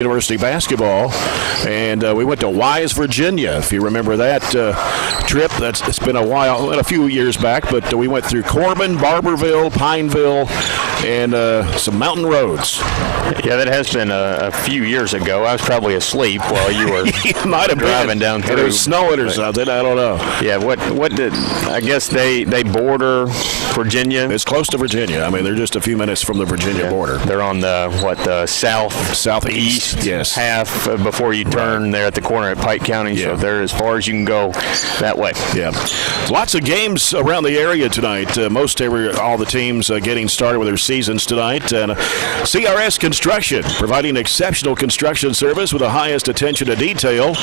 University basketball, and we went to Wise, Virginia. If you remember that trip, it's been a while, a few years back, but we went through Corbin, Barberville, Pineville, and some mountain roads. Yeah, that has been a few years ago. I was probably asleep while you were might have driving down through. It was snowing or something. I don't know. Yeah, what did I guess they border Virginia? It's close to Virginia. I mean, they're just a few minutes from the Virginia border. They're on the southeast yes, half before you turn there at the corner at Pike County. Yeah. So they're as far as you can go that way. Yeah, lots of games around the area tonight. All the teams getting started with their seasons tonight. And CRS Construction providing exceptional construction service with the highest attention to detail.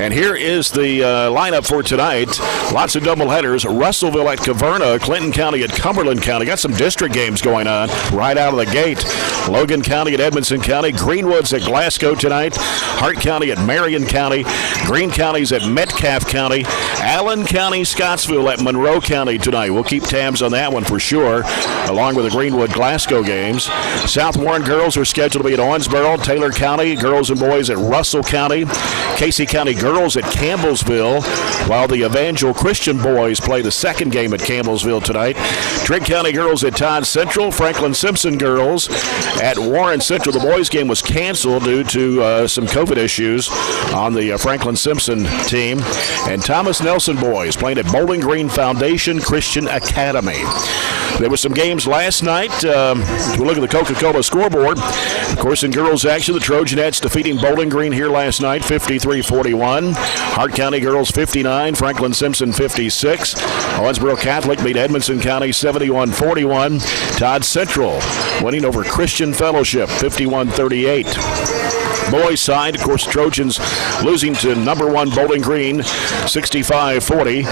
And here is the lineup for tonight. Lots of doubleheaders. Russellville at Caverna, Clinton County at Cumberland County. Got some district games going on right out of the gate. Logan County at Edmonson County. Greenwoods at Glasgow tonight. Hart County at Marion County. Greene County's at Metcalfe County. Allen County, Scottsville at Monroe County tonight. We'll keep tabs on that one for sure, along with the Greenwood Glasgow games. South Warren girls are scheduled to be at Owensboro. Taylor County girls and boys at Russell County. Casey County girls at Campbellsville, while the Evangel Christian boys play the second game at Campbellsville tonight. Trigg County girls at Todd Central. Franklin Simpson girls at Warren Central. The boys game was canceled due to some COVID issues on the Franklin Simpson team. And Thomas Nelson boys playing at Bowling Green Foundation Christian Academy. There were some games last night. We look at the Coca-Cola scoreboard. Of course, in girls action, the Trojanettes defeating Bowling Green here last night, 53-41. Hart County girls 59, Franklin Simpson 56. Owensboro Catholic beat Edmonson County 71-41. Todd Central winning over Christian Fellowship 51-38. Boys side, of course, Trojans losing to number one Bowling Green 65-40.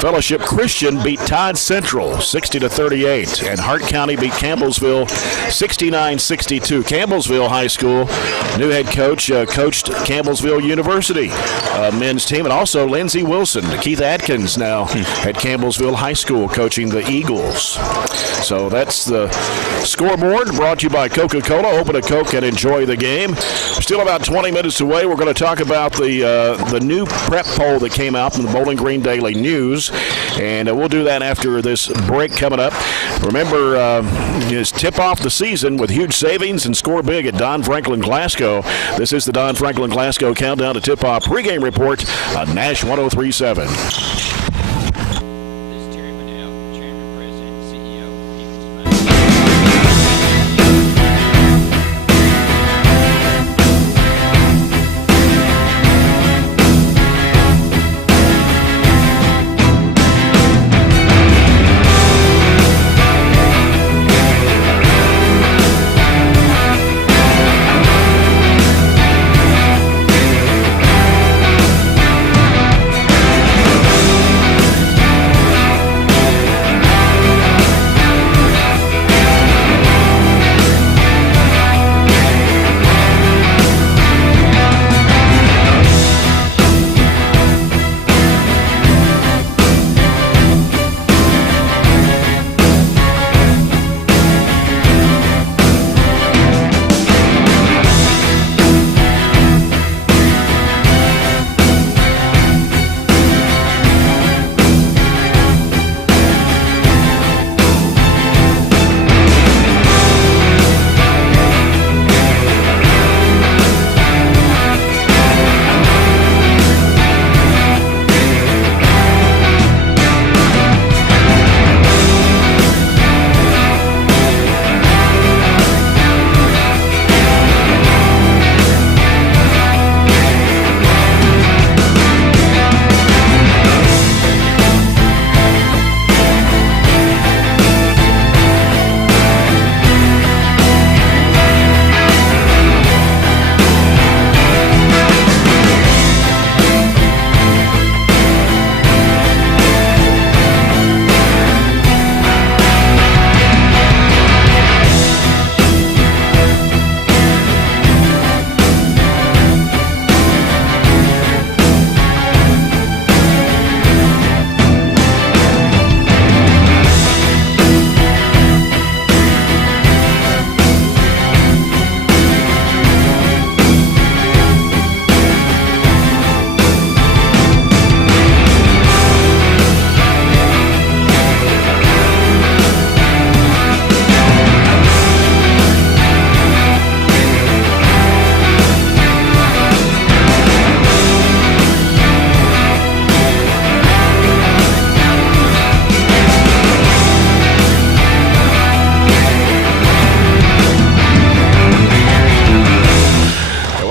Fellowship Christian beat Todd Central 60-38, and Hart County beat Campbellsville 69-62. Campbellsville High School, new head coach, coached Campbellsville University men's team, and also Lindsey Wilson. Keith Atkins now at Campbellsville High School coaching the Eagles. So that's the scoreboard brought to you by Coca-Cola. Open a Coke and enjoy the game. Still about 20 minutes away. We're going to talk about the new prep poll that came out from the Bowling Green Daily News, and we'll do that after this break coming up. Remember, just tip off the season with huge savings and score big at Don Franklin Glasgow. This is the Don Franklin Glasgow Countdown to Tip-Off pregame report on Nash 103.7.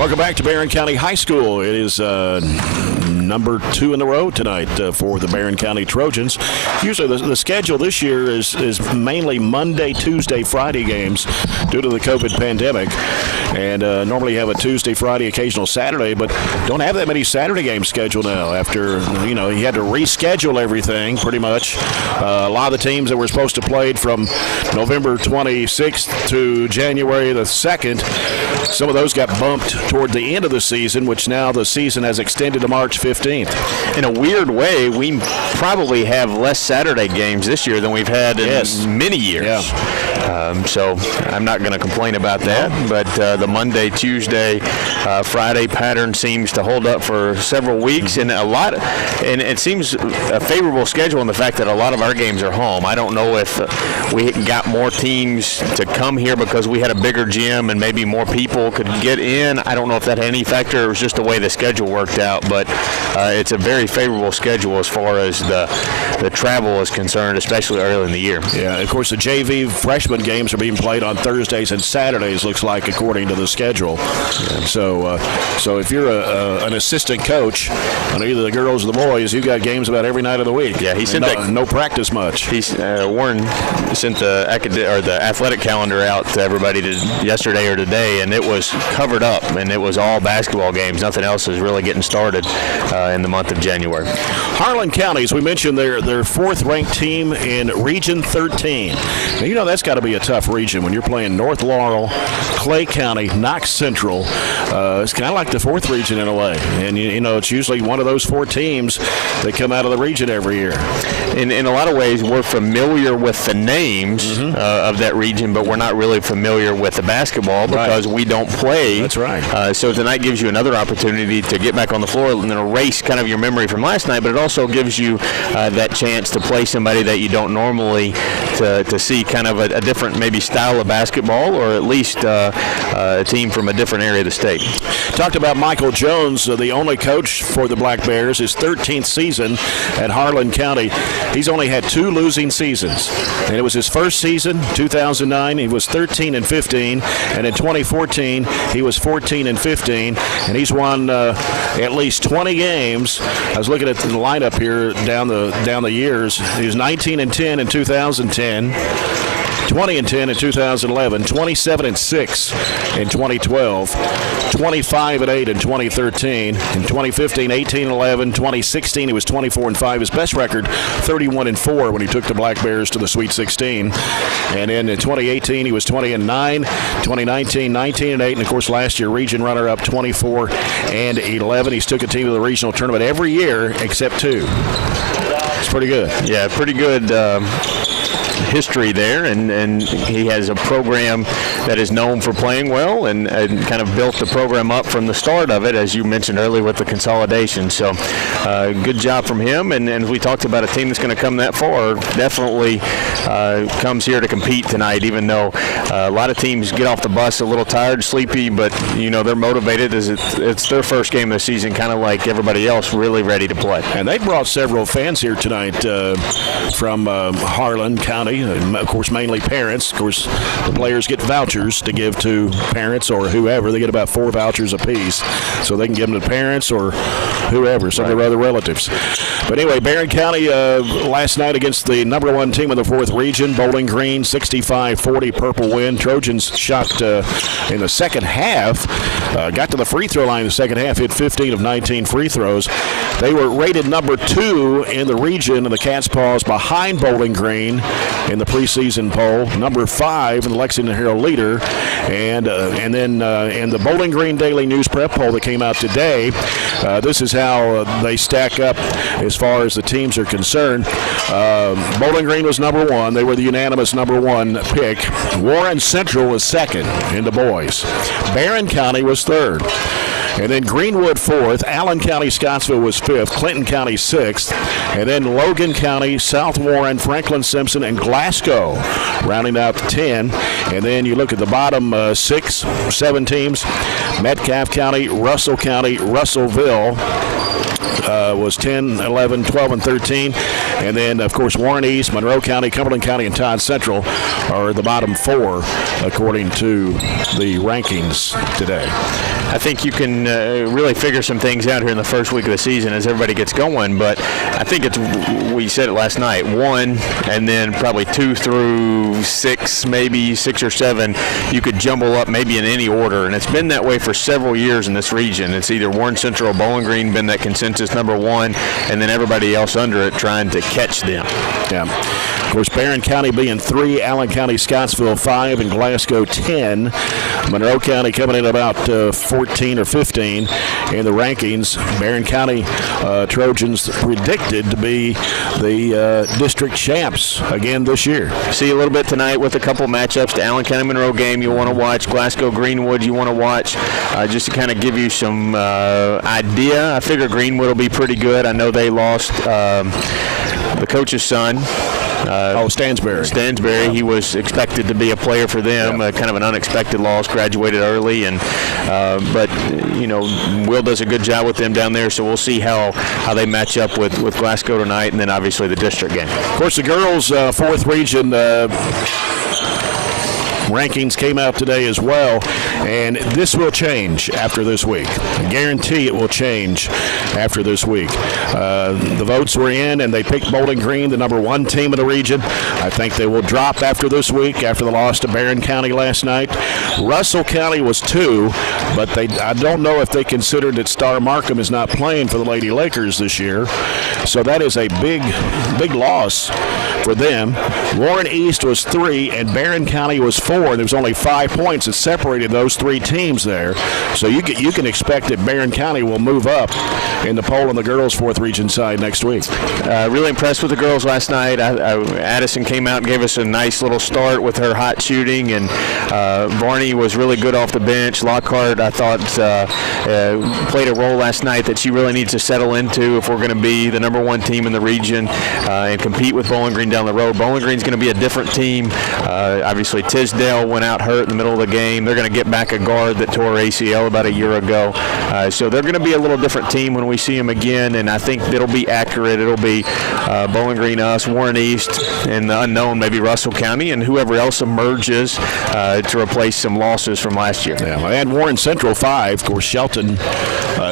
Welcome back to Barren County High School. It is number 2 in a row tonight for the Barren County Trojans. Usually the schedule this year is mainly Monday, Tuesday, Friday games due to the COVID pandemic. And normally you have a Tuesday, Friday, occasional Saturday, but don't have that many Saturday games scheduled now after, you had to reschedule everything pretty much. A lot of the teams that were supposed to play from November 26th to January the 2nd, some of those got bumped toward the end of the season, which now the season has extended to March 15th. In a weird way, we probably have less Saturday games this year than we've had in many years. Yeah. So I'm not going to complain about that, but the Monday, Tuesday, Friday pattern seems to hold up for several weeks, and it seems a favorable schedule in the fact that a lot of our games are home. I don't know if we got more teams to come here because we had a bigger gym and maybe more people could get in. I don't know if that had any factor. It was just the way the schedule worked out, but it's a very favorable schedule as far as the travel is concerned, especially early in the year. Yeah, of course, the JV freshman games are being played on Thursdays and Saturdays, looks like, according to the schedule. Yeah. So if you're an assistant coach on either the girls or the boys, you've got games about every night of the week. Yeah, he sent no practice much. Warren sent the athletic calendar out to everybody yesterday or today, and it was covered up, and it was all basketball games. Nothing else is really getting started in the month of January. Harlan County, as we mentioned, they're fourth-ranked team in Region 13. Now, that's got to be a tough region when you're playing North Laurel, Clay County, Knox Central. It's kind of like the fourth region in a way. And, it's usually one of those 4 teams that come out of the region every year. In a lot of ways, we're familiar with the names of that region, but we're not really familiar with the basketball because we don't play. That's right. So tonight gives you another opportunity to get back on the floor and then erase kind of your memory from last night, but it also gives you that chance to play somebody that you don't normally to see kind of a different maybe style of basketball, or at least a team from a different area of the state. Talked about Michael Jones, the only coach for the Black Bears, his 13th season at Harlan County. He's only had 2 losing seasons, and it was his first season, 2009. He was 13-15, and in 2014 he was 14-15, and he's won at least 20 games. I was looking at the lineup here down the years. He was 19-10 in 2010. 20-10 in 2011, 27-6 in 2012, 25-8 in 2013, in 2015, 18-11, 2016 he was 24-5. His best record, 31-4 when he took the Black Bears to the Sweet 16, and then in 2018 he was 20-9, 2019, 19-8, and of course last year region runner-up 24-11. He's took a team to the regional tournament every year except 2. It's pretty good. Yeah, pretty good. History there, and he has a program that is known for playing well and kind of built the program up from the start of it, as you mentioned earlier, with the consolidation. So good job from him, and as we talked about, a team that's going to come that far definitely comes here to compete tonight, even though a lot of teams get off the bus a little tired, sleepy, but they're motivated as it's their first game of the season, kind of like everybody else, really ready to play. And they brought several fans here tonight from Harlan County. Of course, mainly parents. Of course, the players get vouchers to give to parents or whoever. They get about 4 vouchers apiece, so they can give them to parents or whoever, some of their other relatives. But anyway, Barren County last night against the number 1 team in the 4th region, Bowling Green, 65-40 purple win. Trojans shot in the second half, got to the free throw line in the second half, hit 15 of 19 free throws. They were rated number 2 in the region, and the Cats Paws behind Bowling Green in the preseason poll, number 5 in the Lexington Herald Leader, and then in the Bowling Green Daily News Prep poll that came out today, this is how they stack up as far as the teams are concerned. Bowling Green was number 1. They were the unanimous number 1 pick. Warren Central was 2nd in the boys. Barren County was 3rd. And then Greenwood 4th, Allen County, Scottsville was 5th, Clinton County 6th, and then Logan County, South Warren, Franklin Simpson, and Glasgow rounding out 10. And then you look at the bottom 6, 7 teams, Metcalfe County, Russellville was 10, 11, 12, and 13. And then, of course, Warren East, Monroe County, Cumberland County, and Todd Central are the bottom 4 according to the rankings today. I think you can really figure some things out here in the first week of the season as everybody gets going. But I think we said it last night, 1 and then probably 2 through 6, maybe 6 or 7, you could jumble up maybe in any order. And it's been that way for several years in this region. It's either Warren Central or Bowling Green been that consensus number 1, and then everybody else under it trying to catch them. Yeah. Of course, Barren County being 3, Allen County, Scottsville 5, and Glasgow 10. Monroe County coming in about 14 or 15 in the rankings. Barren County Trojans predicted to be the district champs again this year. See a little bit tonight with a couple matchups. The Allen County Monroe game you want to watch. Glasgow Greenwood you want to watch. Just to kind of give you some idea, I figure Greenwood will be pretty good. I know they lost the coach's son. Stansberry. He was expected to be a player for them. Kind of an unexpected loss. Graduated early, but Will does a good job with them down there. So we'll see how they match up with Glasgow tonight, and then obviously the district game. Of course, the girls' 4th region rankings came out today as well, and this will change after this week. I guarantee it will change after this week. The votes were in, and they picked Bowling Green, the number 1 team in the region. I think they will drop after this week, after the loss to Barren County last night. Russell County was 2, but I don't know if they considered that Star Markham is not playing for the Lady Lakers this year. So that is a big loss for them. Warren East was 3, and Barren County was 4. And there was only 5 points that separated those 3 teams there. So you can expect that Barren County will move up in the poll on the girls' 4th region side next week. Really impressed with the girls last night. Addison came out and gave us a nice little start with her hot shooting, and Varney was really good off the bench. Lockhart, I thought, played a role last night that she really needs to settle into if we're going to be the number 1 team in the region and compete with Bowling Green down the road. Bowling Green's going to be a different team. Obviously, Tisdale went out hurt in the middle of the game. They're going to get back a guard that tore ACL about a year ago. So they're going to be a little different team when we see them again, and I think it'll be accurate. It'll be Bowling Green, us, Warren East, and the unknown, maybe Russell County, and whoever else emerges to replace some losses from last year. Yeah, I had Warren Central 5. Of course, Shelton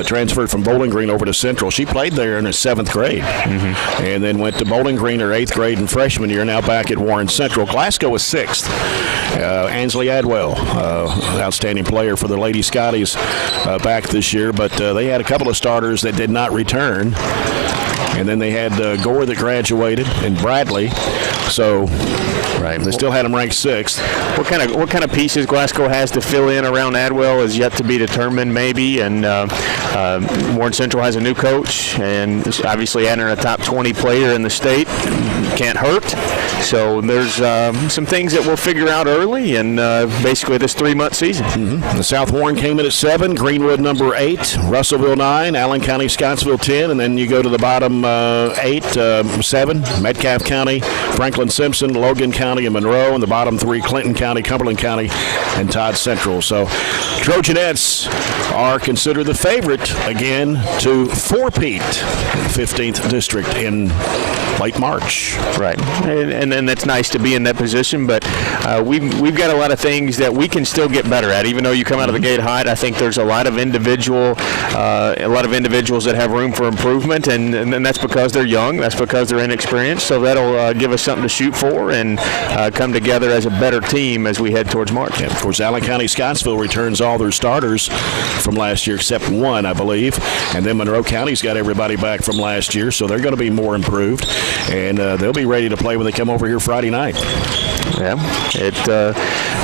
transferred from Bowling Green over to Central. She played there in her 7th grade, and then went to Bowling Green her 8th grade and freshman year, now back at Warren Central. Glasgow was 6th. Ansley Adwell, outstanding player for the Lady Scotties back this year, but they had a couple of starters that did not return. And then they had Gore that graduated, and Bradley. So they still had him ranked 6th. What kind of pieces Glasgow has to fill in around Adwell is yet to be determined, maybe. And Warren Central has a new coach, and obviously adding a top 20 player in the state can't hurt. So there's some things that we'll figure out early, and basically this 3-month season. The South Warren came in at 7, Greenwood number 8, Russellville 9, Allen County, Scottsville 10, and then you go to the bottom 7, Metcalfe County, Franklin Simpson, Logan County, and Monroe, and the bottom 3, Clinton County, Cumberland County, and Todd Central. So Trojanettes are considered the favorite again to four-peat 15th District in late March. Right, and that's nice to be in that position, but we've got a lot of things that we can still get better at. Even though you come out of the gate hot, I think there's a lot of individuals that have room for improvement, and that's because they're young, that's because they're inexperienced, so that'll give us something to shoot for and come together as a better team as we head towards March. Yeah, of course, Allen County Scottsville returns all their starters from last year except one, I believe, and then Monroe County's got everybody back from last year, so they're going to be more improved, and they'll be ready to play when they come over here Friday night. Yeah,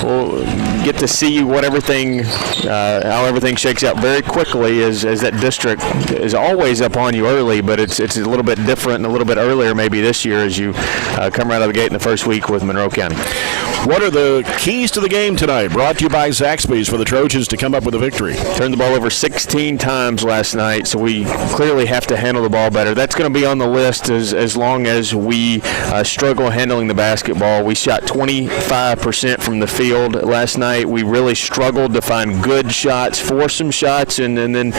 we'll get to see how everything shakes out very quickly as that district is always up on you early, but it's a little bit different and a little bit earlier maybe this year as you come right out of the gate in the first week with Monroe County. What are the keys to the game tonight? Brought to you by Zaxby's for the Trojans to come up with a victory. Turned the ball over 16 times last night, so we clearly have to handle the ball better. That's going to be on the list as long as we struggle handling the basketball. We shot 20 25% from the field last night. We really struggled to find good shots, force some shots, and then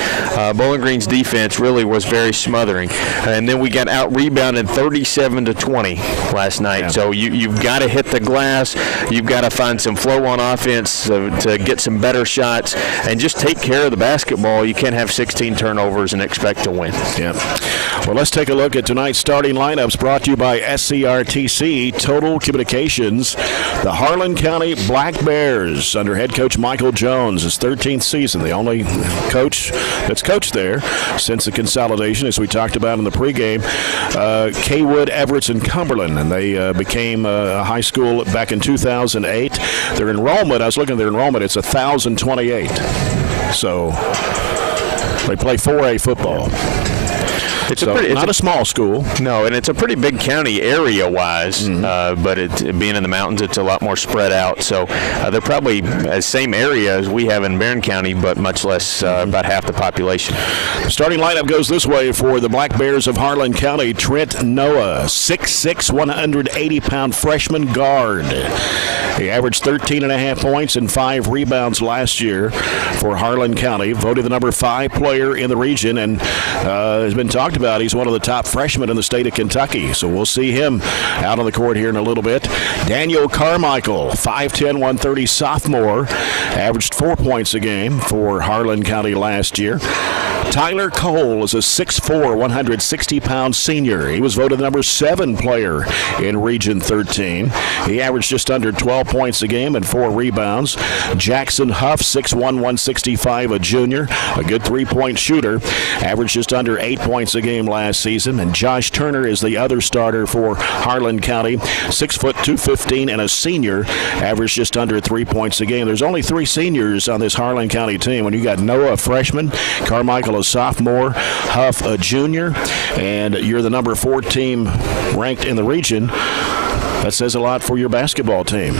Bowling Green's defense really was very smothering. And then we got out-rebounded 37-20 last night. Yeah. So you've got to hit the glass. You've got to find some flow on offense to get some better shots and just take care of the basketball. You can't have 16 turnovers and expect to win. Yeah. Well, let's take a look at tonight's starting lineups brought to you by SCRTC Total Communications. The Harlan County Black Bears under head coach Michael Jones, his 13th season, the only coach that's coached there since the consolidation, as we talked about in the pregame. Kaywood, Everett, and Cumberland, and they became a high school back in 2008. Their enrollment, I was looking at their enrollment, it's 1,028. So they play 4A football. It's not a small school. No, and it's a pretty big county area-wise, but being in the mountains, it's a lot more spread out. So they're probably the same area as we have in Barren County, but much less, about half the population. The starting lineup goes this way for the Black Bears of Harlan County. Trent Noah, 6'6", 180-pound freshman guard. He averaged 13.5 points and 5 rebounds last year for Harlan County. Voted the number 5 player in the region, and has been talked about. He's one of the top freshmen in the state of Kentucky, so we'll see him out on the court here in a little bit. Daniel Carmichael, 5'10", 130 sophomore, averaged 4 points a game for Harlan County last year. Tyler Cole is a 6'4", 160-pound senior. He was voted the number 7 player in Region 13. He averaged just under 12 points a game and 4 rebounds. Jackson Huff, 6'1", 165, a junior, a good three-point shooter, averaged just under 8 points a game last season. And Josh Turner is the other starter for Harlan County, 6 foot 215 and a senior, averaged just under 3 points a game. There's only 3 seniors on this Harlan County team. When you got Noah, a freshman, Carmichael, a sophomore, Huff, a junior, and you're the number 4 team ranked in the region, that says a lot for your basketball team.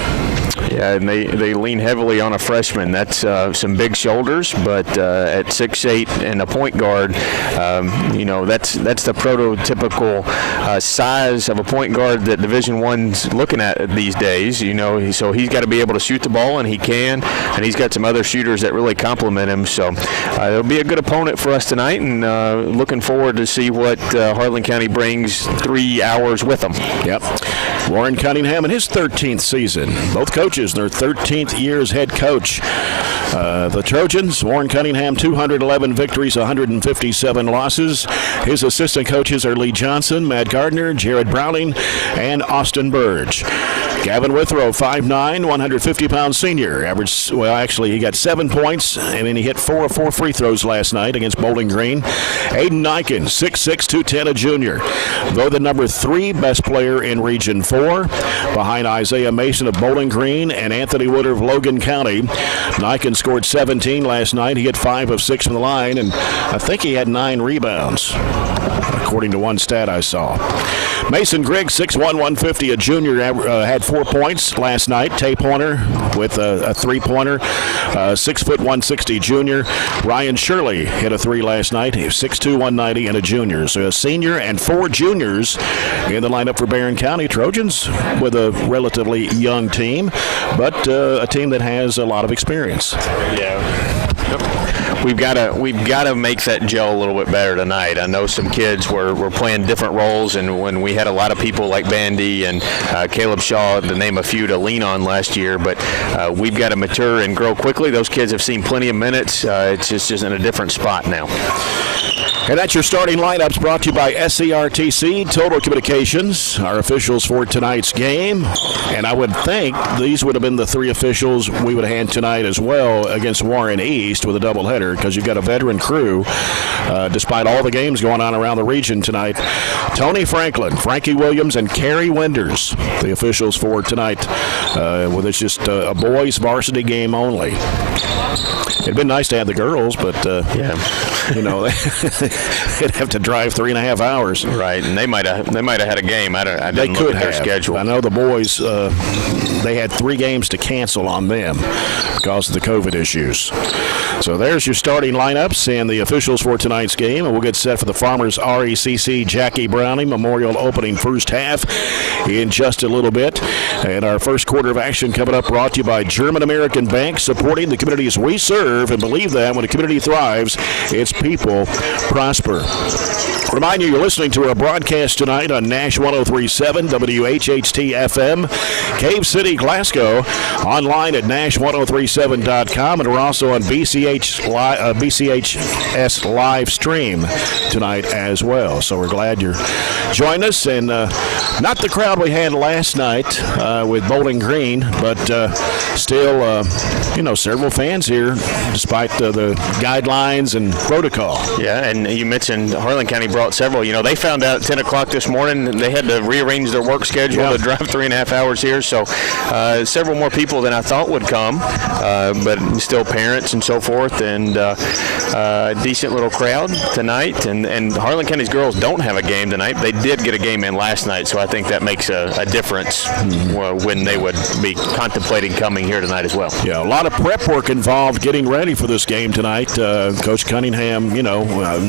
Yeah, and they lean heavily on a freshman. That's some big shoulders, but at 6'8" and a point guard, that's the prototypical size of a point guard that Division I's looking at these days. So he's got to be able to shoot the ball, and he can, and he's got some other shooters that really complement him. So it'll be a good opponent for us tonight, and looking forward to see what Harlan County brings 3 hours with them. Yep. Warren Cunningham in his 13th season. Both coaches in their 13th year as head coach. The Trojans, Warren Cunningham, 211 victories, 157 losses. His assistant coaches are Lee Johnson, Matt Gardner, Jared Browning, and Austin Burge. Gavin Withrow, 5'9", 150-pound senior. He got 7 points, and then he hit 4 of 4 free throws last night against Bowling Green. Aiden Niken, 6'6", 210, a junior. Though the number 3 best player in Region 4, behind Isaiah Mason of Bowling Green and Anthony Wood of Logan County. Niken scored 17 last night. He hit 5 of 6 from the line, and I think he had 9 rebounds, according to one stat I saw. Mason Griggs, 6'1", 150, a junior, had 4 points last night. Tay Pointer with a three-pointer, 6 foot 160 junior. Ryan Shirley hit a 3 last night. He was 6'2", 190, and a junior. So a senior and 4 juniors in the lineup for Barren County. Trojans with a relatively young team, but a team that has a lot of experience. Yeah. We've got to make that gel a little bit better tonight. I know some kids were playing different roles, and when we had a lot of people like Bandy and Caleb Shaw, to name a few, to lean on last year, but we've got to mature and grow quickly. Those kids have seen plenty of minutes. It's just in a different spot now. And that's your starting lineups, brought to you by SCRTC Total Communications, our officials for tonight's game. And I would think these would have been the 3 officials we would have had tonight as well against Warren East with a doubleheader, because you've got a veteran crew, despite all the games going on around the region tonight. Tony Franklin, Frankie Williams, and Kerry Winders, the officials for tonight. It's just a boys varsity game only. It'd been nice to have the girls, but Yeah. you know, they'd have to drive 3.5 hours. Right, and they might have had a game. I They didn't could look at their have. schedule. I know the boys, they had 3 games to cancel on them because of the COVID issues. So there's your starting lineups and the officials for tonight's game, and we'll get set for the Farmers RECC Jackie Browning Memorial opening first half in just a little bit. And our first quarter of action coming up, brought to you by German American Bank, supporting the communities we serve, and believe that when a community thrives, its people prosper. Remind you, you're listening to our broadcast tonight on Nash 103.7 WHHT FM, Cave City, Glasgow, online at nash1037.com, and we're also on BCHS live stream tonight as well. So we're glad you're joining us, and not the crowd we had last night with Bowling Green, but still, several fans here despite the guidelines and protocol. Yeah, and you mentioned Harlan County brought several. They found out at 10 o'clock this morning they had to rearrange their work schedule to drive 3.5 hours here. So several more people than I thought would come, but still parents and so forth, and a decent little crowd tonight. And Harlan County's girls don't have a game tonight. They did get a game in last night, so I think that makes a difference when they would be contemplating coming here tonight as well. Yeah, a lot of prep work involved getting ready for this game tonight. Coach Cunningham,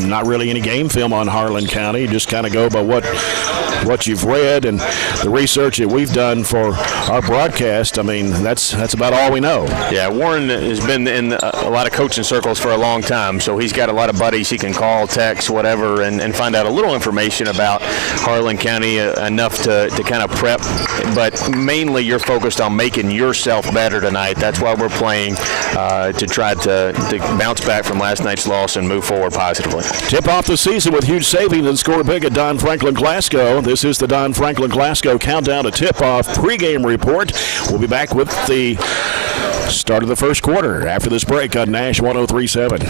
not really any game film on Harlan County. Just kind of go by what you've read and the research that we've done for our broadcast. I mean, that's about all we know. Yeah, Warren has been in a lot of coaching circles for a long time, so he's got a lot of buddies he can call, text, whatever, and find out a little information about Harlan County, enough to kind of prep. But mainly you're focused on making yourself better tonight. That's why we're playing, to try to bounce back from last night's loss and move forward positively. Tip off the season with huge savings and score big at Don Franklin Glasgow. This is the Don Franklin Glasgow Countdown to Tip-Off pregame report. We'll be back with the start of the first quarter after this break on Nash 103.7.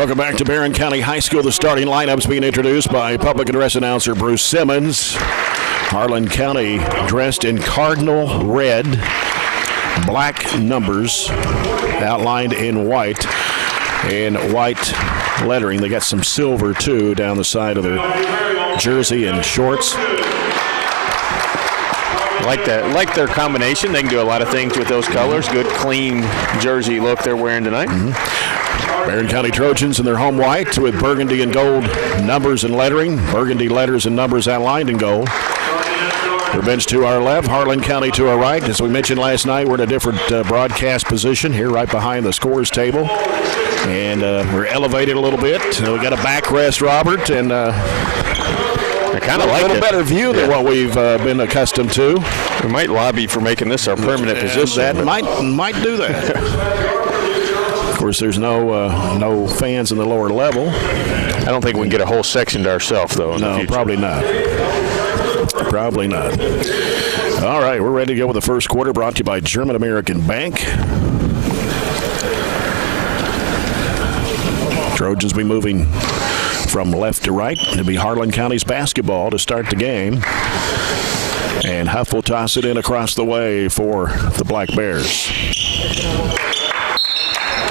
Welcome back to Barren County High School. The starting lineup's being introduced by public address announcer Bruce Simmons. Harlan County dressed in cardinal red, black numbers outlined in white, and white lettering. They got some silver, too, down the side of their jersey and shorts. Like their combination. They can do a lot of things with those colors. Good, clean jersey look they're wearing tonight. Barren County Trojans in their home white with burgundy and gold numbers and lettering. Burgundy letters and numbers outlined in gold. Their bench to our left, Harlan County to our right. As we mentioned last night, we're in a different broadcast position here right behind the scores table. And we're elevated a little bit. We got a backrest, Robert, and I kind of like a little it. better view than what we've been accustomed to. We might lobby for making this our permanent position. That might do that. Of course, there's no fans in the lower level. I don't think we can get a whole section to ourselves, though. No, probably not. Probably not. All right, we're ready to go with the first quarter, brought to you by German American Bank. Trojans be moving from left to right. It'll be Harlan County's basketball to start the game. And Huff will toss it in across the way for the Black Bears.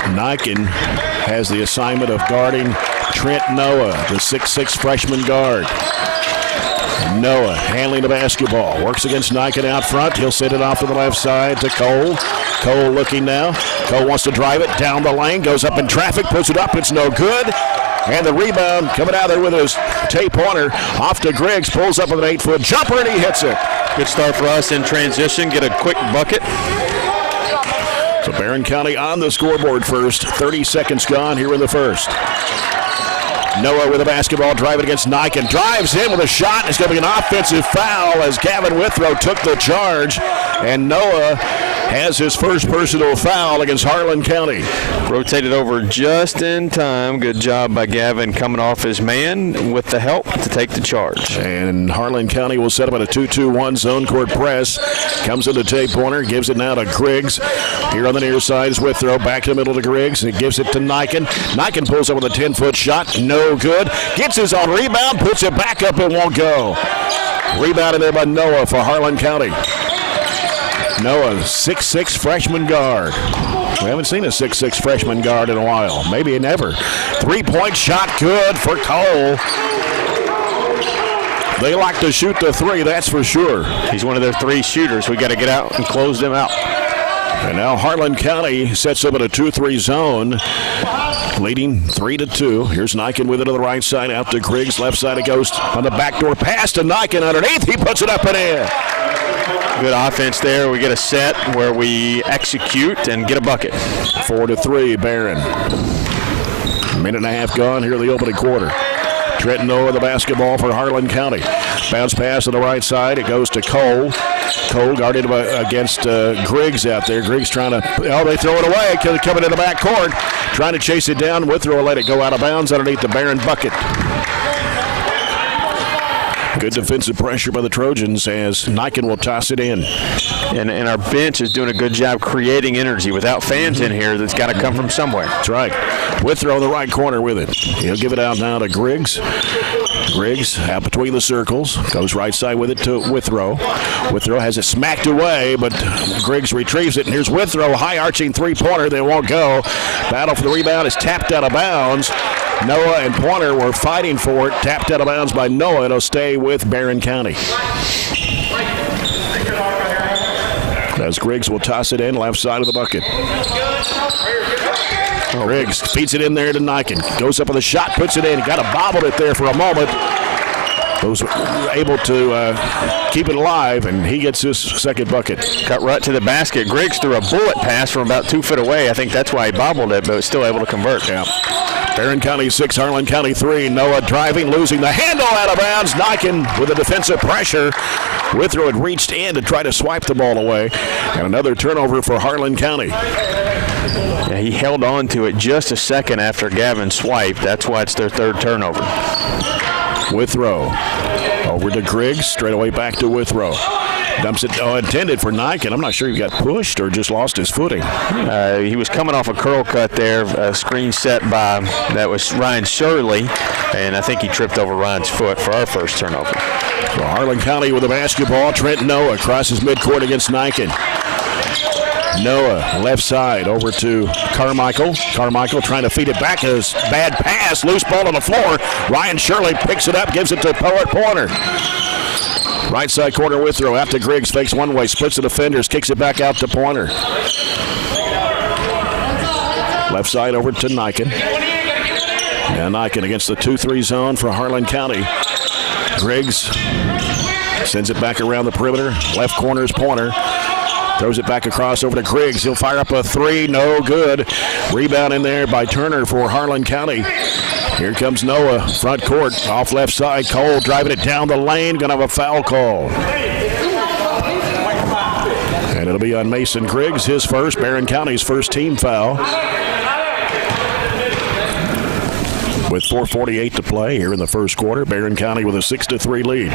Niken has the assignment of guarding Trent Noah, the 6'6 freshman guard. Noah handling the basketball. Works against Niken out front. He'll send it off to the left side to Cole. Cole looking now. Cole wants to drive it down the lane. Goes up in traffic. Puts it up. It's no good. And the rebound coming out there with his tape pointer off to Griggs. Pulls up with an 8-foot jumper, and he hits it. Good start for us in transition. Get a quick bucket. So Barren County on the scoreboard first. 30 seconds gone here in the first. Noah with a basketball, driving against Niken. Drives in with a shot. It's going to be an offensive foul as Gavin Withrow took the charge. And Noah has his first personal foul against Harlan County. Rotated over just in time. Good job by Gavin coming off his man with the help to take the charge. And Harlan County will set up at a 2-2-1 zone court press. Comes into tape pointer, gives it now to Griggs. Here on the near side is Withrow, back to the middle to Griggs, and he gives it to Niken. Niken pulls up with a 10-foot shot, no good. Gets his own rebound, puts it back up, and won't go. Rebounded there by Noah for Harlan County. Noah, 6'6 freshman guard. We haven't seen a 6'6 freshman guard in a while. Maybe never. 3-point shot, good for Cole. They like to shoot the three, that's for sure. He's one of their three shooters. We got to get out and close them out. And now Harlan County sets up in a 2-3 zone, leading 3-2. Here's Niken with it to the right side, out to Griggs. Left side it goes on the backdoor pass to Niken underneath. He puts it up and in. Good offense there. We get a set where we execute and get a bucket. 4-3, Barren. Minute and a half gone here in the opening quarter. Trent Noah the basketball for Harlan County. Bounce pass to the right side. It goes to Cole. Cole guarded against Griggs out there. Griggs trying to, they throw it away. Coming in the back court. Trying to chase it down. Withrow let it go out of bounds underneath the Barren bucket. Good defensive pressure by the Trojans as Niken will toss it in. And our bench is doing a good job creating energy. Without fans in here, that's got to come from somewhere. That's right. Withrow in the right corner with it. He'll give it out now to Griggs. Griggs out between the circles. Goes right side with it to Withrow. Withrow has it smacked away, but Griggs retrieves it. And here's Withrow, high-arching three-pointer. They won't go. Battle for the rebound is tapped out of bounds. Noah and Pointer were fighting for it. Tapped out of bounds by Noah. It'll stay with Barren County. As Griggs will toss it in, left side of the bucket. Griggs feeds it in there to Niken. Goes up with a shot, puts it in. Got to bobbled it there for a moment. Was able to keep it alive, and he gets his second bucket. Cut right to the basket. Griggs threw a bullet pass from about 2 foot away. I think that's why he bobbled it, but was still able to convert. Yeah. Barren County 6, Harlan County 3. Noah driving, losing the handle out of bounds. Niken with a defensive pressure. Withrow had reached in to try to swipe the ball away. And another turnover for Harlan County. Yeah, he held on to it just a second after Gavin swiped. That's why it's their third turnover. Withrow over to Griggs, straight away back to Withrow. Dumps it, intended for Niken. I'm not sure he got pushed or just lost his footing. He was coming off a curl cut there, a screen set by, that was Ryan Shirley, and I think he tripped over Ryan's foot for our first turnover. So Harlan County with the basketball. Trent Noah crosses midcourt against Niken. Noah, left side, over to Carmichael. Carmichael trying to feed it back. A bad pass, loose ball on the floor. Ryan Shirley picks it up, gives it to Pointer. Right side corner Withrow out to Griggs, fakes one way, splits the defenders, kicks it back out to Pointer. Left side over to Niken. Now Niken against the 2-3 zone for Harlan County. Griggs sends it back around the perimeter. Left corner is Pointer. Throws it back across over to Griggs. He'll fire up a three, no good. Rebound in there by Turner for Harlan County. Here comes Noah, front court, off left side. Cole driving it down the lane, gonna have a foul call. And it'll be on Mason Griggs, his first, Barren County's first team foul. With 4:48 to play here in the first quarter, Barren County with a 6-3 lead.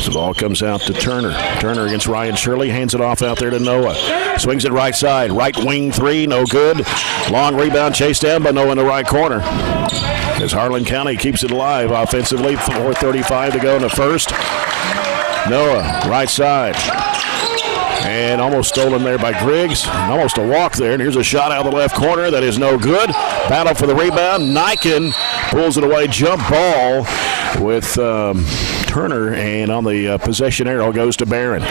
So the ball comes out to Turner. Turner against Ryan Shirley, hands it off out there to Noah. Swings it right side, right wing three, no good. Long rebound chased down by Noah in the right corner. As Harlan County keeps it alive offensively, 4:35 to go in the first. Noah, right side. And almost stolen there by Griggs. Almost a walk there. And here's a shot out of the left corner that is no good. Battle for the rebound. Niken pulls it away. Jump ball with Turner. And on the possession arrow goes to Barren.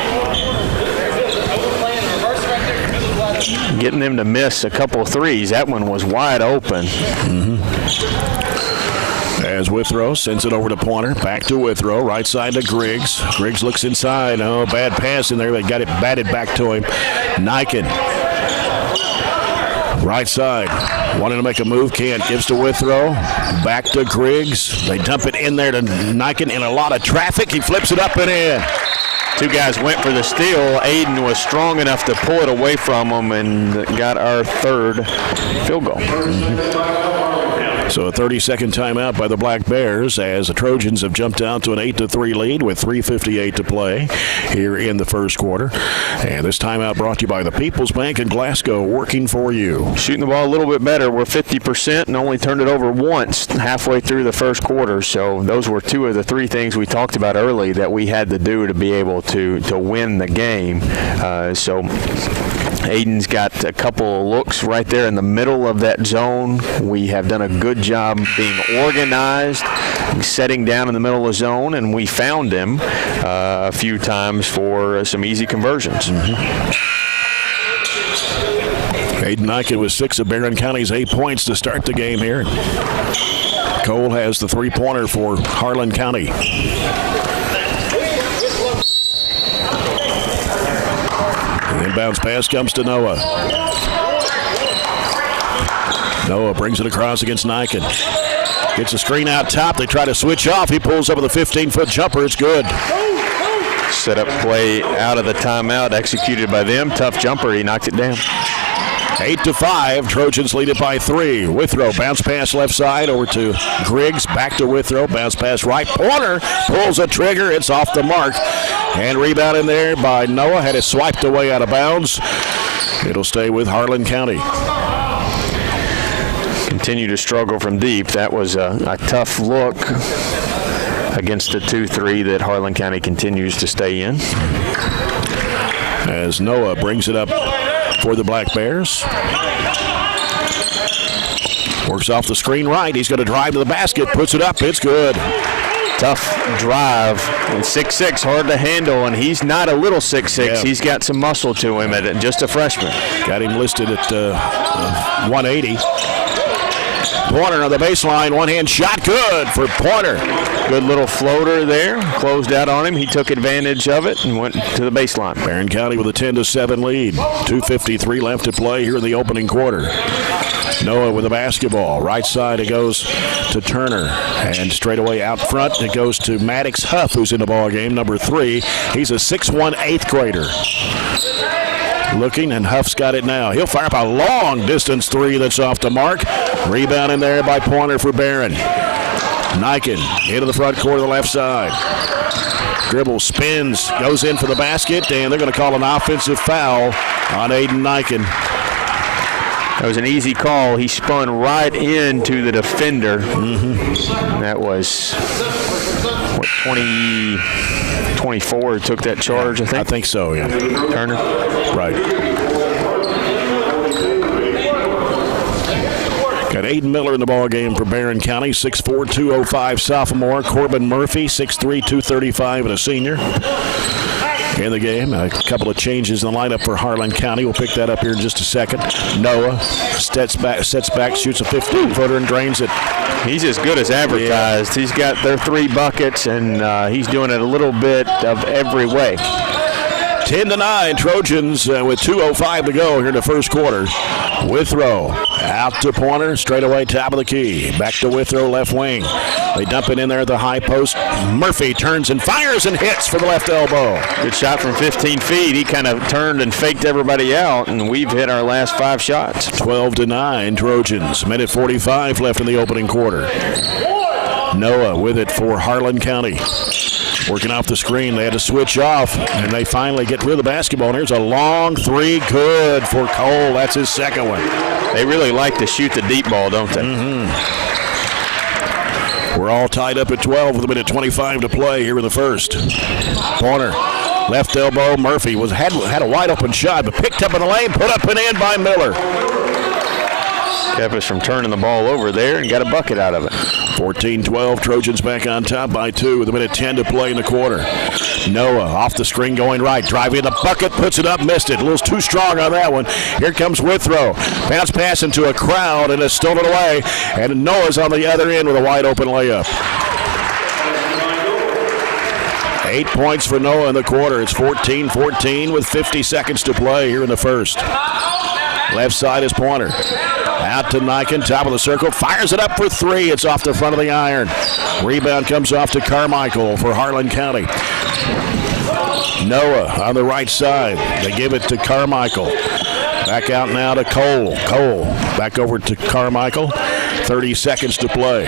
Getting them to miss a couple of threes. That one was wide open. As Withrow sends it over to Pointer. Back to Withrow. Right side to Griggs. Griggs looks inside. Oh, bad pass in there. They got it batted back to him. Niken. Right side. Wanting to make a move. Can't. Gives to Withrow. Back to Griggs. They dump it in there to Niken in a lot of traffic. He flips it up and in. Two guys went for the steal. Aiden was strong enough to pull it away from him and got our third field goal. So a 30-second timeout by the Black Bears as the Trojans have jumped out to an 8-3 lead with 3:58 to play here in the first quarter. And this timeout brought to you by the People's Bank in Glasgow, working for you. Shooting the ball a little bit better. We're 50% and only turned it over once halfway through the first quarter. So those were two of the three things we talked about early that we had to do to be able to win the game. So Aiden's got a couple of looks right there in the middle of that zone. We have done a good job being organized, setting down in the middle of the zone, and we found him a few times for some easy conversions. Aiden Niken with 6 of Barren County's 8 points to start the game here. Cole has the three-pointer for Harlan County. The inbounds pass comes to Noah. Noah brings it across against Niken. Gets a screen out top. They try to switch off. He pulls up with a 15-foot jumper. It's good. Set up play out of the timeout executed by them. Tough jumper. He knocked it down. 8-5. Trojans lead it by 3. Withrow bounce pass left side over to Griggs. Back to Withrow. Bounce pass right. Pointer pulls a trigger. It's off the mark. And rebound in there by Noah. Had it swiped away out of bounds. It'll stay with Harlan County. Continue to struggle from deep. That was a tough look against the 2-3 that Harlan County continues to stay in. As Noah brings it up for the Black Bears. Works off the screen right. He's going to drive to the basket. Puts it up. It's good. Tough drive. And 6'6", hard to handle, and he's not a little 6'6". Yeah. He's got some muscle to him at just a freshman. Got him listed at 180. Pointer on the baseline. One-hand shot. Good for Pointer. Good little floater there. Closed out on him. He took advantage of it and went to the baseline. Barren County with a 10-7 lead. 2:53 left to play here in the opening quarter. Noah with the basketball. Right side it goes to Turner. And straight away out front it goes to Maddox Huff, who's in the ball game, number 3. He's a 6'1" 8th grader. Looking, and Huff's got it now. He'll fire up a long distance three that's off the mark. Rebound in there by Pointer for Barren. Niken into the front court of the left side. Dribble, spins, goes in for the basket, and they're going to call an offensive foul on Aiden Niken. That was an easy call. He spun right into the defender. That was, 24 took that charge, I think? I think so, yeah. Turner? Right. Got Aiden Miller in the ball game for Barren County, 6'4", 205 sophomore. Corbin Murphy, 6'3", 235, and a senior in the game. A couple of changes in the lineup for Harlan County. We'll pick that up here in just a second. Noah sets back, shoots a 15-footer, and drains it. He's as good as advertised. Yeah. He's got their 3 buckets, and he's doing it a little bit of every way. 10-9, Trojans with 2:05 to go here in the first quarter. Withrow out to Pointer, straight away top of the key. Back to Withrow, left wing. They dump it in there at the high post. Murphy turns and fires and hits for the left elbow. Good shot from 15 feet. He kind of turned and faked everybody out, and we've hit our last 5 shots. 12-9, Trojans. Minute 45 left in the opening quarter. Noah with it for Harlan County. Working off the screen, they had to switch off, and they finally get rid of the basketball. And here's a long 3, good for Cole. That's his second one. They really like to shoot the deep ball, don't they? We're all tied up at 12 with a minute 25 to play here in the first. Pointer, left elbow. Murphy had a wide open shot, but picked up in the lane, put up and in by Miller. Kept us from turning the ball over there and got a bucket out of it. 14-12, Trojans back on top by 2 with a minute 10 to play in the quarter. Noah off the screen going right, driving the bucket, puts it up, missed it. A little too strong on that one. Here comes Withrow. Bounce pass into a crowd and has stolen away. And Noah's on the other end with a wide open layup. 8 points for Noah in the quarter. It's 14-14 with 50 seconds to play here in the first. Left side is Pointer. Out to Niken, top of the circle, fires it up for 3. It's off the front of the iron. Rebound comes off to Carmichael for Harlan County. Noah on the right side. They give it to Carmichael. Back out now to Cole. Cole back over to Carmichael. 30 seconds to play.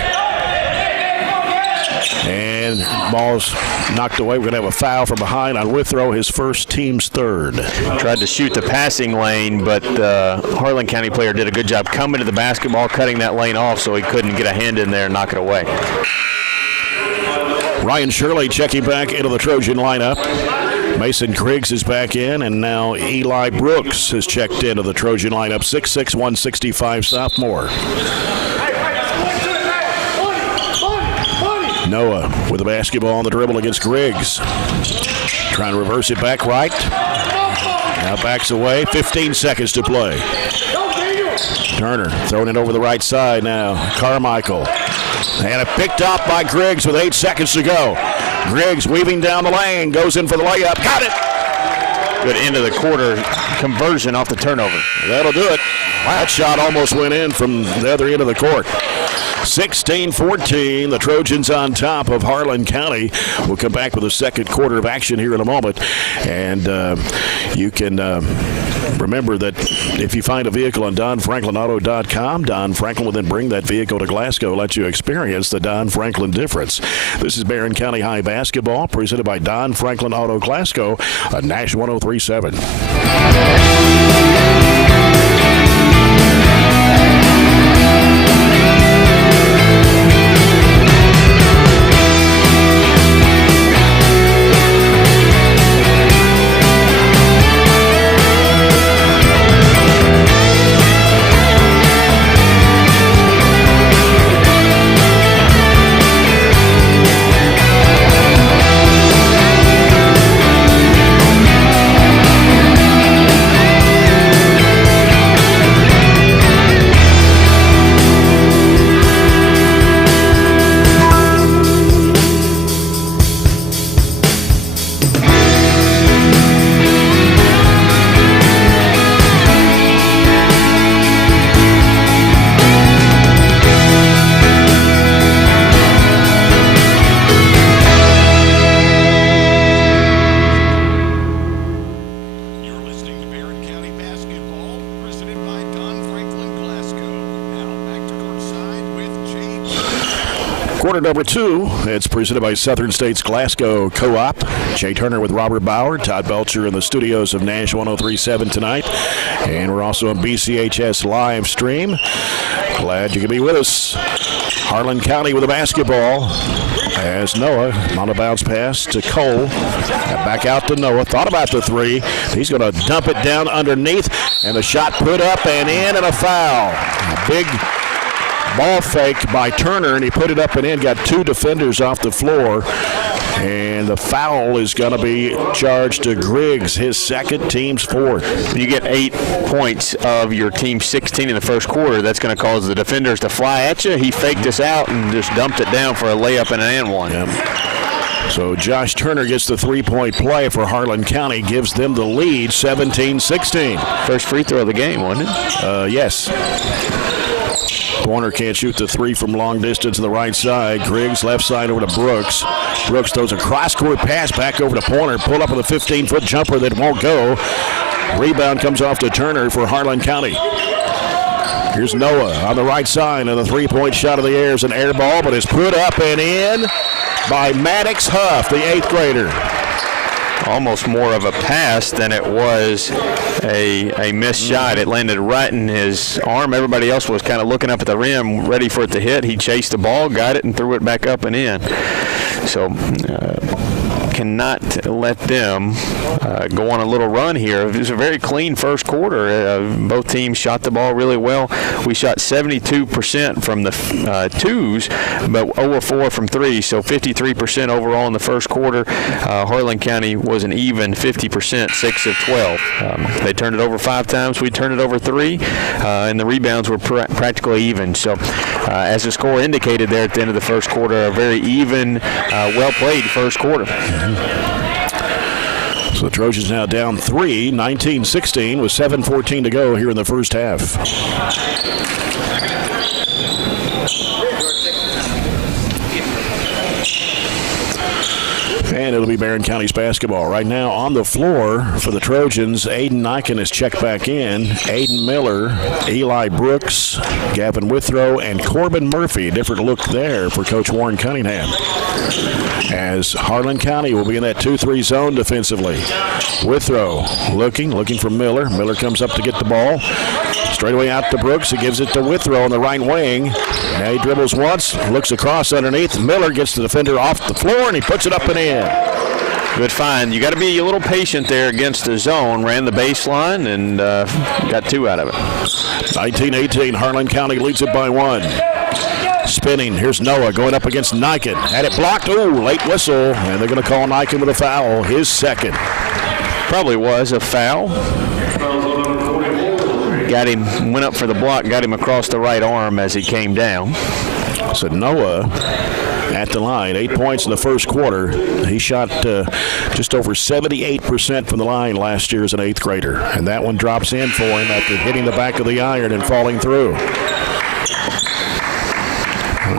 And ball's knocked away. We're going to have a foul from behind on Withrow, his first, team's third. Tried to shoot the passing lane, but the Harlan County player did a good job coming to the basketball, cutting that lane off so he couldn't get a hand in there and knock it away. Ryan Shirley checking back into the Trojan lineup. Mason Griggs is back in, and now Eli Brooks has checked into the Trojan lineup, 6'6", 165 sophomore. Noah with the basketball on the dribble against Griggs. Trying to reverse it back right. Now backs away. 15 seconds to play. Turner throwing it over the right side now. Carmichael. And it picked up by Griggs with 8 seconds to go. Griggs weaving down the lane. Goes in for the layup. Got it! Good end of the quarter conversion off the turnover. That'll do it. That shot almost went in from the other end of the court. 16-14, the Trojans on top of Harlan County. We'll come back with a second quarter of action here in a moment. And you can remember that if you find a vehicle on DonFranklinAuto.com, Don Franklin will then bring that vehicle to Glasgow, let you experience the Don Franklin difference. This is Barren County High Basketball, presented by Don Franklin Auto Glasgow on Nash 103.7. quarter number 2. It's presented by Southern States Glasgow Co-op. Jay Turner with Robert Bauer, Todd Belcher in the studios of Nash 103.7 tonight. And we're also on BCHS live stream. Glad you could be with us. Harlan County with the basketball as Noah on a bounce pass to Cole. Back out to Noah. Thought about the three. He's going to dump it down underneath. And the shot put up and in, and a foul. A big ball fake by Turner, and he put it up and in. Got 2 defenders off the floor. And the foul is going to be charged to Griggs, his second, team's 4th. You get 8 points of your team's 16 in the first quarter. That's going to cause the defenders to fly at you. He faked us out and just dumped it down for a layup and an and one. Yep. So Josh Turner gets the 3-point play for Harlan County, gives them the lead, 17-16. First free throw of the game, wasn't it? Yes. Warner can't shoot the 3 from long distance to the right side. Griggs left side over to Brooks. Brooks throws a cross-court pass back over to Pointer. Pull up with a 15-foot jumper that won't go. Rebound comes off to Turner for Harlan County. Here's Noah on the right side, and the 3-point shot of the air is an air ball, but it's put up and in by Maddox Huff, the 8th grader. Almost more of a pass than it was a missed shot. It landed right in his arm. Everybody else was kind of looking up at the rim, ready for it to hit. He chased the ball, got it, and threw it back up and in. So cannot let them go on a little run here. It was a very clean first quarter. Both teams shot the ball really well. We shot 72% from the twos, but 0-4 from 3, so 53% overall in the first quarter. Harlan County was an even 50%, 6 of 12. They turned it over 5 times. We turned it over 3, and the rebounds were practically even. So as the score indicated there at the end of the first quarter, a very even, well-played first quarter. So the Trojans now down 3, 19-16 with 7:14 to go here in the first half. And it'll be Barren County's basketball. Right now on the floor for the Trojans, Aiden Niken is checked back in. Aiden Miller, Eli Brooks, Gavin Withrow, and Corbin Murphy. Different look there for Coach Warren Cunningham. As Harlan County will be in that 2-3 zone defensively. Withrow looking for Miller. Miller comes up to get the ball. Straight away out to Brooks. He gives it to Withrow on the right wing. Now he dribbles once, looks across underneath. Miller gets the defender off the floor, and he puts it up and in. Good find. You got to be a little patient there against the zone. Ran the baseline and got 2 out of it. 19-18, Harlan County leads it by 1. Spinning, here's Noah going up against Niken. Had it blocked, late whistle, and they're going to call Niken with a foul, his second. Probably was a foul. Got him, went up for the block, got him across the right arm as he came down. So Noah at the line, 8 points in the first quarter. He shot just over 78% from the line last year as an 8th grader. And that one drops in for him after hitting the back of the iron and falling through.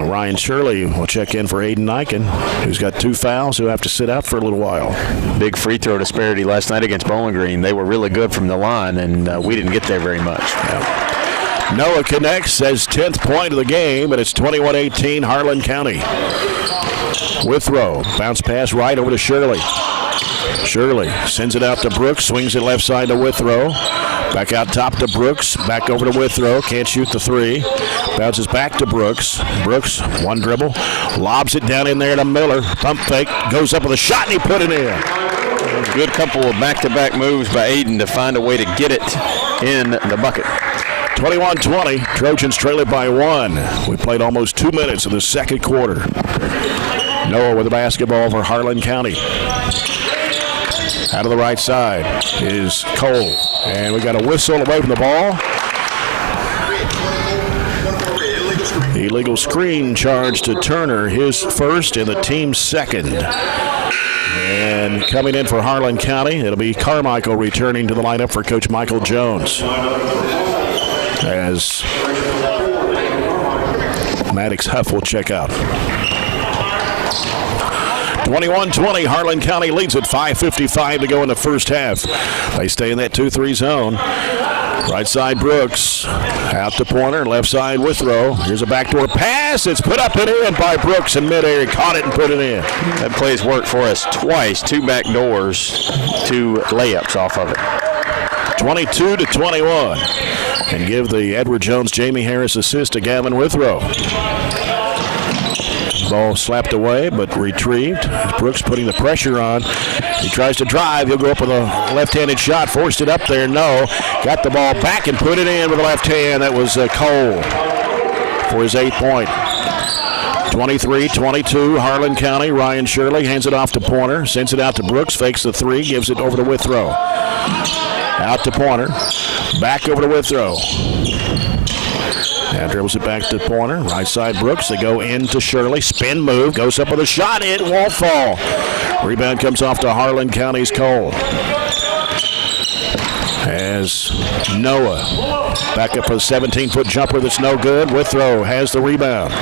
Ryan Shirley will check in for Aiden Niken, who's got 2 fouls, who'll have to sit out for a little while. Big free throw disparity last night against Bowling Green. They were really good from the line, and we didn't get there very much. Yeah. Noah connects, his 10th point of the game, and it's 21-18 Harlan County. Withrow, bounce pass right over to Shirley. Shirley sends it out to Brooks, swings it left side to Withrow. Back out top to Brooks, back over to Withrow, can't shoot the 3. Bounces back to Brooks. Brooks, one dribble, lobs it down in there to Miller. Pump fake, goes up with a shot, and he put it in. Good couple of back-to-back moves by Aiden to find a way to get it in the bucket. 21-20, Trojans trail it by 1. We played almost 2 minutes in the second quarter. Noah with the basketball for Harlan County. Out of the right side is Cole. And we got a whistle away from the ball. Illegal screen charge to Turner, his first and the team's second. And coming in for Harlan County, it'll be Carmichael returning to the lineup for Coach Michael Jones. As Maddox Huff will check out. 21-20, Harlan County leads at 5:55 to go in the first half. They stay in that 2-3 zone. Right side Brooks. Out to Pointer. Left side Withrow. Here's a backdoor pass. It's put up and in by Brooks in midair. He caught it and put it in. That play's worked for us twice. 2 back doors, 2 layups off of it. 22-21. And give the Edward Jones Jamie Harris assist to Gavin Withrow. Ball slapped away but retrieved. Brooks putting the pressure on. He tries to drive. He'll go up with a left-handed shot. Forced it up there. No. Got the ball back and put it in with the left hand. That was Cole for his 8th point. 23-22, Harlan County. Ryan Shirley hands it off to Pointer. Sends it out to Brooks. Fakes the 3. Gives it over to Withrow. Out to Pointer. Back over to Withrow. Now dribbles it back to Pointer. Right side Brooks. They go into Shirley. Spin move. Goes up with a shot. It won't fall. Rebound comes off to Harlan County's Cole. As Noah back up for the 17-foot jumper that's no good. Withrow has the rebound.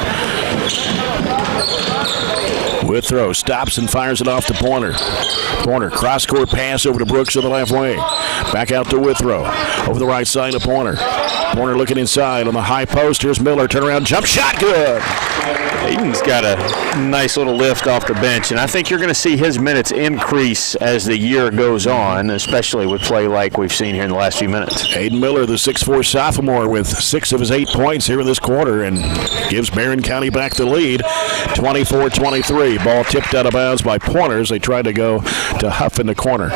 Withrow stops and fires it off to Pointer. Pointer, cross-court pass over to Brooks on the left wing. Back out to Withrow. Over the right side to Pointer. Pointer looking inside on the high post. Here's Miller. Turnaround jump shot. Good. Hayden's got a nice little lift off the bench, and I think you're going to see his minutes increase as the year goes on, especially with play like we've seen here in the last few minutes. Hayden Miller, the 6'4 sophomore, with 6 of his 8 points here in this quarter, and gives Barren County back the lead, 24-23. Ball tipped out of bounds by Pointers. They tried to go to Huff in the corner.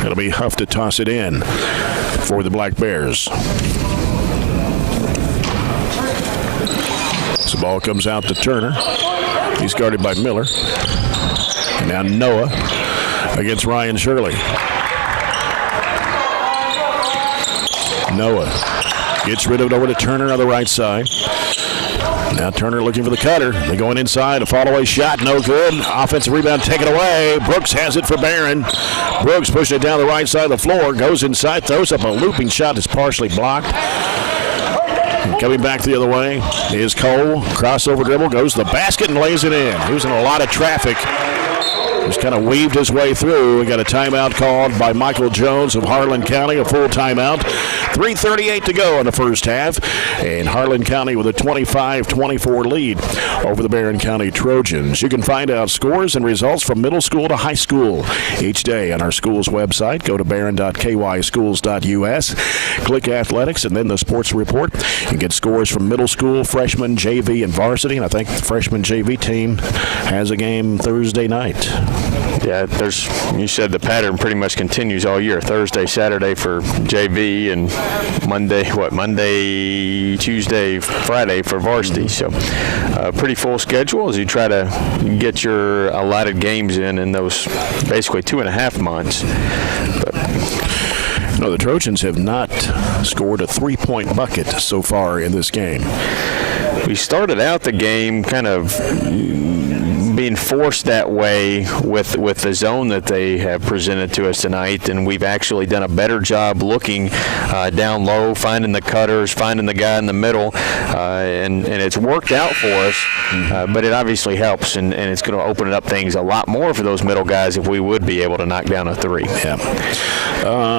It'll be Huff to toss it in for the Black Bears. So the ball comes out to Turner. He's guarded by Miller. And now Noah against Ryan Shirley. Noah gets rid of it over to Turner on the right side. Now Turner looking for the cutter. They're going inside. A fall-away shot, no good. Offensive rebound taken away. Brooks has it for Barren. Brooks pushing it down the right side of the floor. Goes inside, throws up a looping shot that's partially blocked. And coming back the other way is Cole. Crossover dribble, goes to the basket and lays it in. He was in a lot of traffic. Just kind of weaved his way through. We got a timeout called by Michael Jones of Harlan County, a full timeout. 3:38 to go in the first half, and Harlan County with a 25-24 lead over the Barren County Trojans. You can find out scores and results from middle school to high school each day on our school's website. Go to barren.kyschools.us, click athletics, and then the sports report. You get scores from middle school, freshman, JV, and varsity, and I think the freshman JV team has a game Thursday night. Yeah, you said the pattern pretty much continues all year. Thursday, Saturday for JV, and Monday, Tuesday, Friday for varsity. So pretty full schedule as you try to get your allotted games in those basically 2.5 months. No, the Trojans have not scored a 3-point bucket so far in this game. We started out the game kind of being forced that way with the zone that they have presented to us tonight, and we've actually done a better job looking down low, finding the cutters, finding the guy in the middle, and it's worked out for us, but it obviously helps, and it's going to open up things a lot more for those middle guys if we would be able to knock down a 3. Yeah.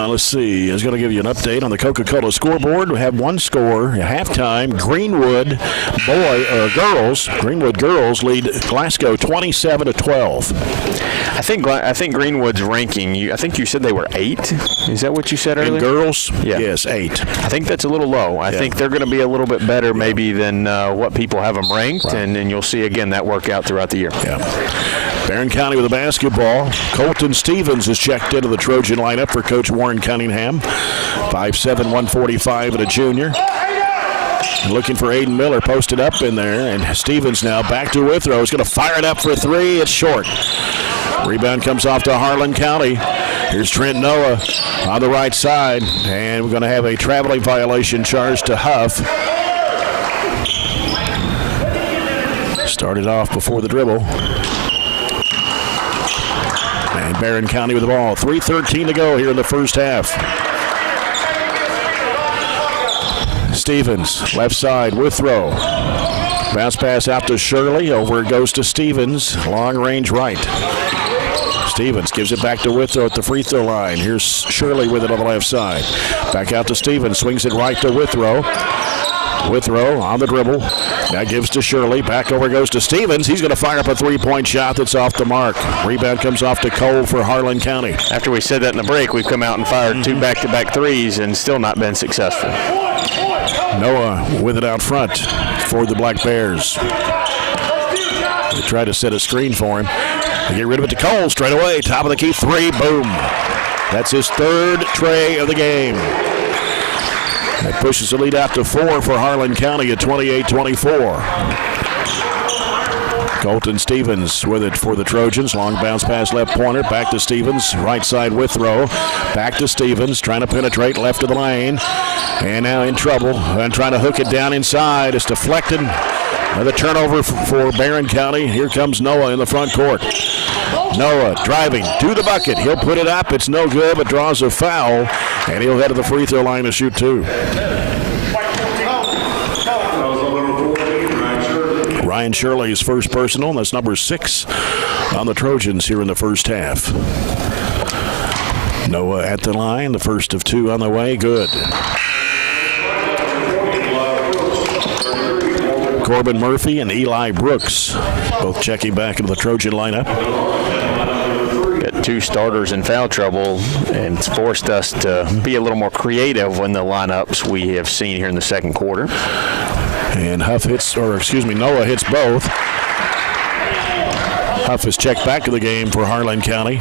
Let's see. I was going to give you an update on the Coca-Cola scoreboard. We have one score at halftime. Greenwood girls lead Glasgow 27-12. I think Greenwood's ranking. I think you said they were 8. Is that what you said earlier? In girls, yeah. Yes, 8. I think that's a little low. I think they're going to be a little bit better maybe than what people have them ranked, right. And you'll see again that work out throughout the year. Yeah. Barren County with the basketball. Colton Stevens is checked into the Trojan lineup for Coach Warren Cunningham. 5'7", 145, and a junior. Looking for Aiden Miller, posted up in there, and Stevens now back to Withrow. He's going to fire it up for 3. It's short. Rebound comes off to Harlan County. Here's Trent Noah on the right side, and we're going to have a traveling violation charged to Huff. Started off before the dribble. And Barren County with the ball. 3:13 to go here in the first half. Stevens, left side, Withrow. Bounce pass out to Shirley. Over it goes to Stevens. Long range right. Stevens gives it back to Withrow at the free throw line. Here's Shirley with it on the left side. Back out to Stevens. Swings it right to Withrow. Withrow on the dribble. Now gives to Shirley. Back over goes to Stevens. He's going to fire up a three-point shot that's off the mark. Rebound comes off to Cole for Harlan County. After we said that in the break, we've come out and fired two back-to-back threes and still not been successful. Noah with it out front for the Black Bears. They try to set a screen for him. They get rid of it to Cole straight away. Top of the key three. Boom. That's his third tray of the game. That pushes the lead out to 4 for Harlan County at 28-24. Colton Stevens with it for the Trojans. Long bounce pass left corner. Back to Stevens. Right side Withrow. Back to Stevens. Trying to penetrate left of the lane. And now in trouble. And trying to hook it down inside. It's deflected. Another turnover for Barren County. Here comes Noah in the front court. Noah driving to the bucket. He'll put it up. It's no good, but draws a foul. And he'll head to the free throw line to shoot two. Ryan Shirley's first personal. That's number 6 on the Trojans here in the first half. Noah at the line. The first of 2 on the way. Good. Corbin Murphy and Eli Brooks both checking back into the Trojan lineup. Got 2 starters in foul trouble, and it's forced us to be a little more creative in the lineups we have seen here in the second quarter. And Noah hits both. Huff is checked back to the game for Harlan County.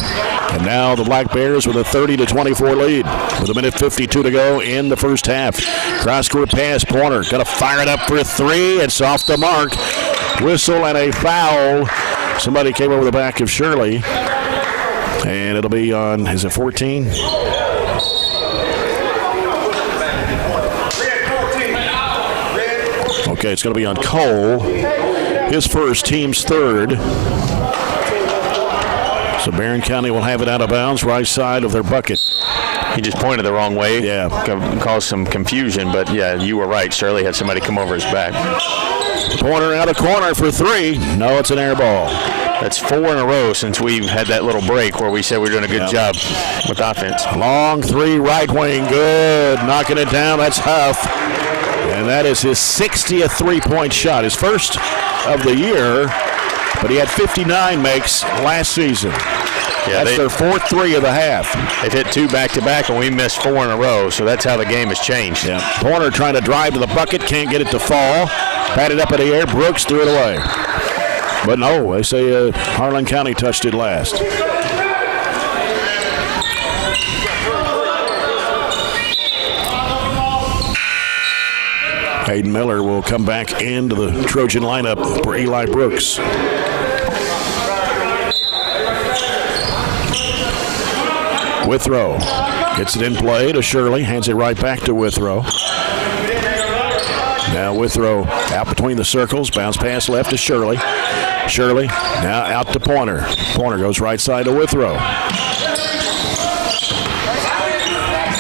And now the Black Bears with a 30-24 lead with 1:52 to go in the first half. Cross-court pass, Pointer going to fire it up for 3. It's off the mark. Whistle and a foul. Somebody came over the back of Shirley. And it'll be on, is it 14? Okay, it's going to be on Cole. His first, team's third. So Barren County will have it out of bounds, right side of their bucket. He just pointed the wrong way. Yeah. Caused some confusion, but yeah, you were right. Shirley had somebody come over his back. Pointer out of corner for 3. No, it's an air ball. That's 4 in a row since we've had that little break where we said we're doing a good job with offense. Long 3, right wing, good. Knocking it down, that's Huff. And that is his 60th three-point shot. His first of the year, but he had 59 makes last season. Yeah, that's their 4th 3 of the half. They've hit 2 back-to-back, and we missed 4 in a row, so that's how the game has changed. Yeah. Pointer trying to drive to the bucket, can't get it to fall. Batted up in the air, Brooks threw it away. But no, they say Harlan County touched it last. Hayden Miller will come back into the Trojan lineup for Eli Brooks. Withrow gets it in play to Shirley, hands it right back to Withrow. Now Withrow out between the circles, bounce pass left to Shirley. Shirley now out to Pointer. Pointer goes right side to Withrow.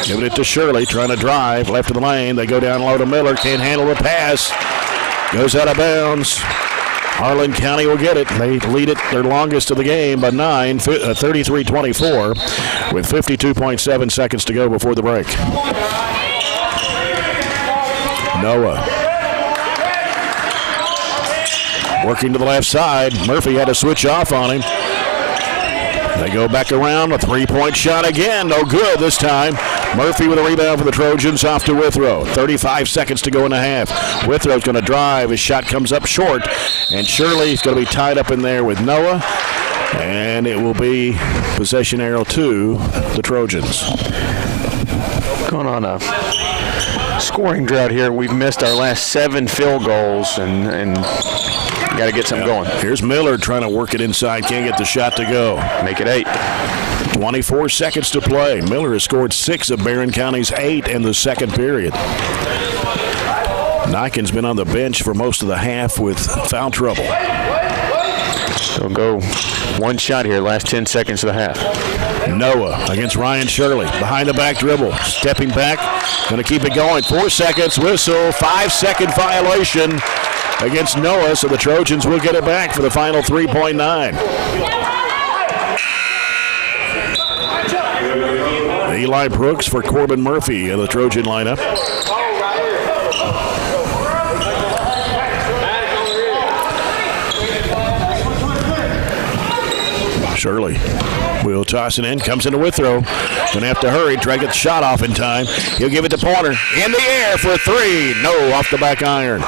Giving it to Shirley, trying to drive left of the lane. They go down low to Miller, can't handle the pass. Goes out of bounds. Harlan County will get it. They lead it their longest of the game by 9, 33-24, with 52.7 seconds to go before the break. Noah working to the left side. Murphy had to switch off on him. They go back around, a three-point shot again. No good this time. Murphy with a rebound for the Trojans, off to Withrow. 35 seconds to go in the half. Withrow's going to drive. His shot comes up short. And Shirley's going to be tied up in there with Noah. And it will be possession arrow to the Trojans. Going on a scoring drought here. We've missed our last 7 field goals and got to get something going. Here's Miller trying to work it inside. Can't get the shot to go. Make it 8. 24 seconds to play. Miller has scored 6 of Barren County's 8 in the second period. Niken's been on the bench for most of the half with foul trouble. They'll go one shot here, last 10 seconds of the half. Noah against Ryan Shirley. Behind the back dribble. Stepping back. Going to keep it going. 4 seconds. Whistle. 5-second violation. against Noah, so the Trojans will get it back for the final 3.9. Eli Brooks for Corbin Murphy in the Trojan lineup. Shirley will toss it in, comes into Withrow. Gonna have to hurry, try to get the shot off in time. He'll give it to Pointer. In the air for 3. No, off the back iron.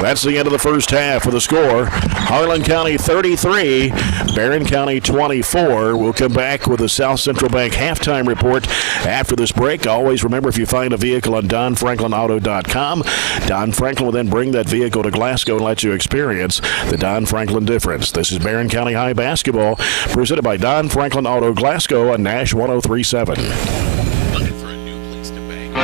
That's the end of the first half with the score. Harlan County 33, Barren County 24. We'll come back with the South Central Bank halftime report after this break. Always remember, if you find a vehicle on DonFranklinAuto.com, Don Franklin will then bring that vehicle to Glasgow and let you experience the Don Franklin difference. This is Barren County High Basketball, presented by Don Franklin Auto Glasgow on Nash 103.7. Looking for a new place to bank.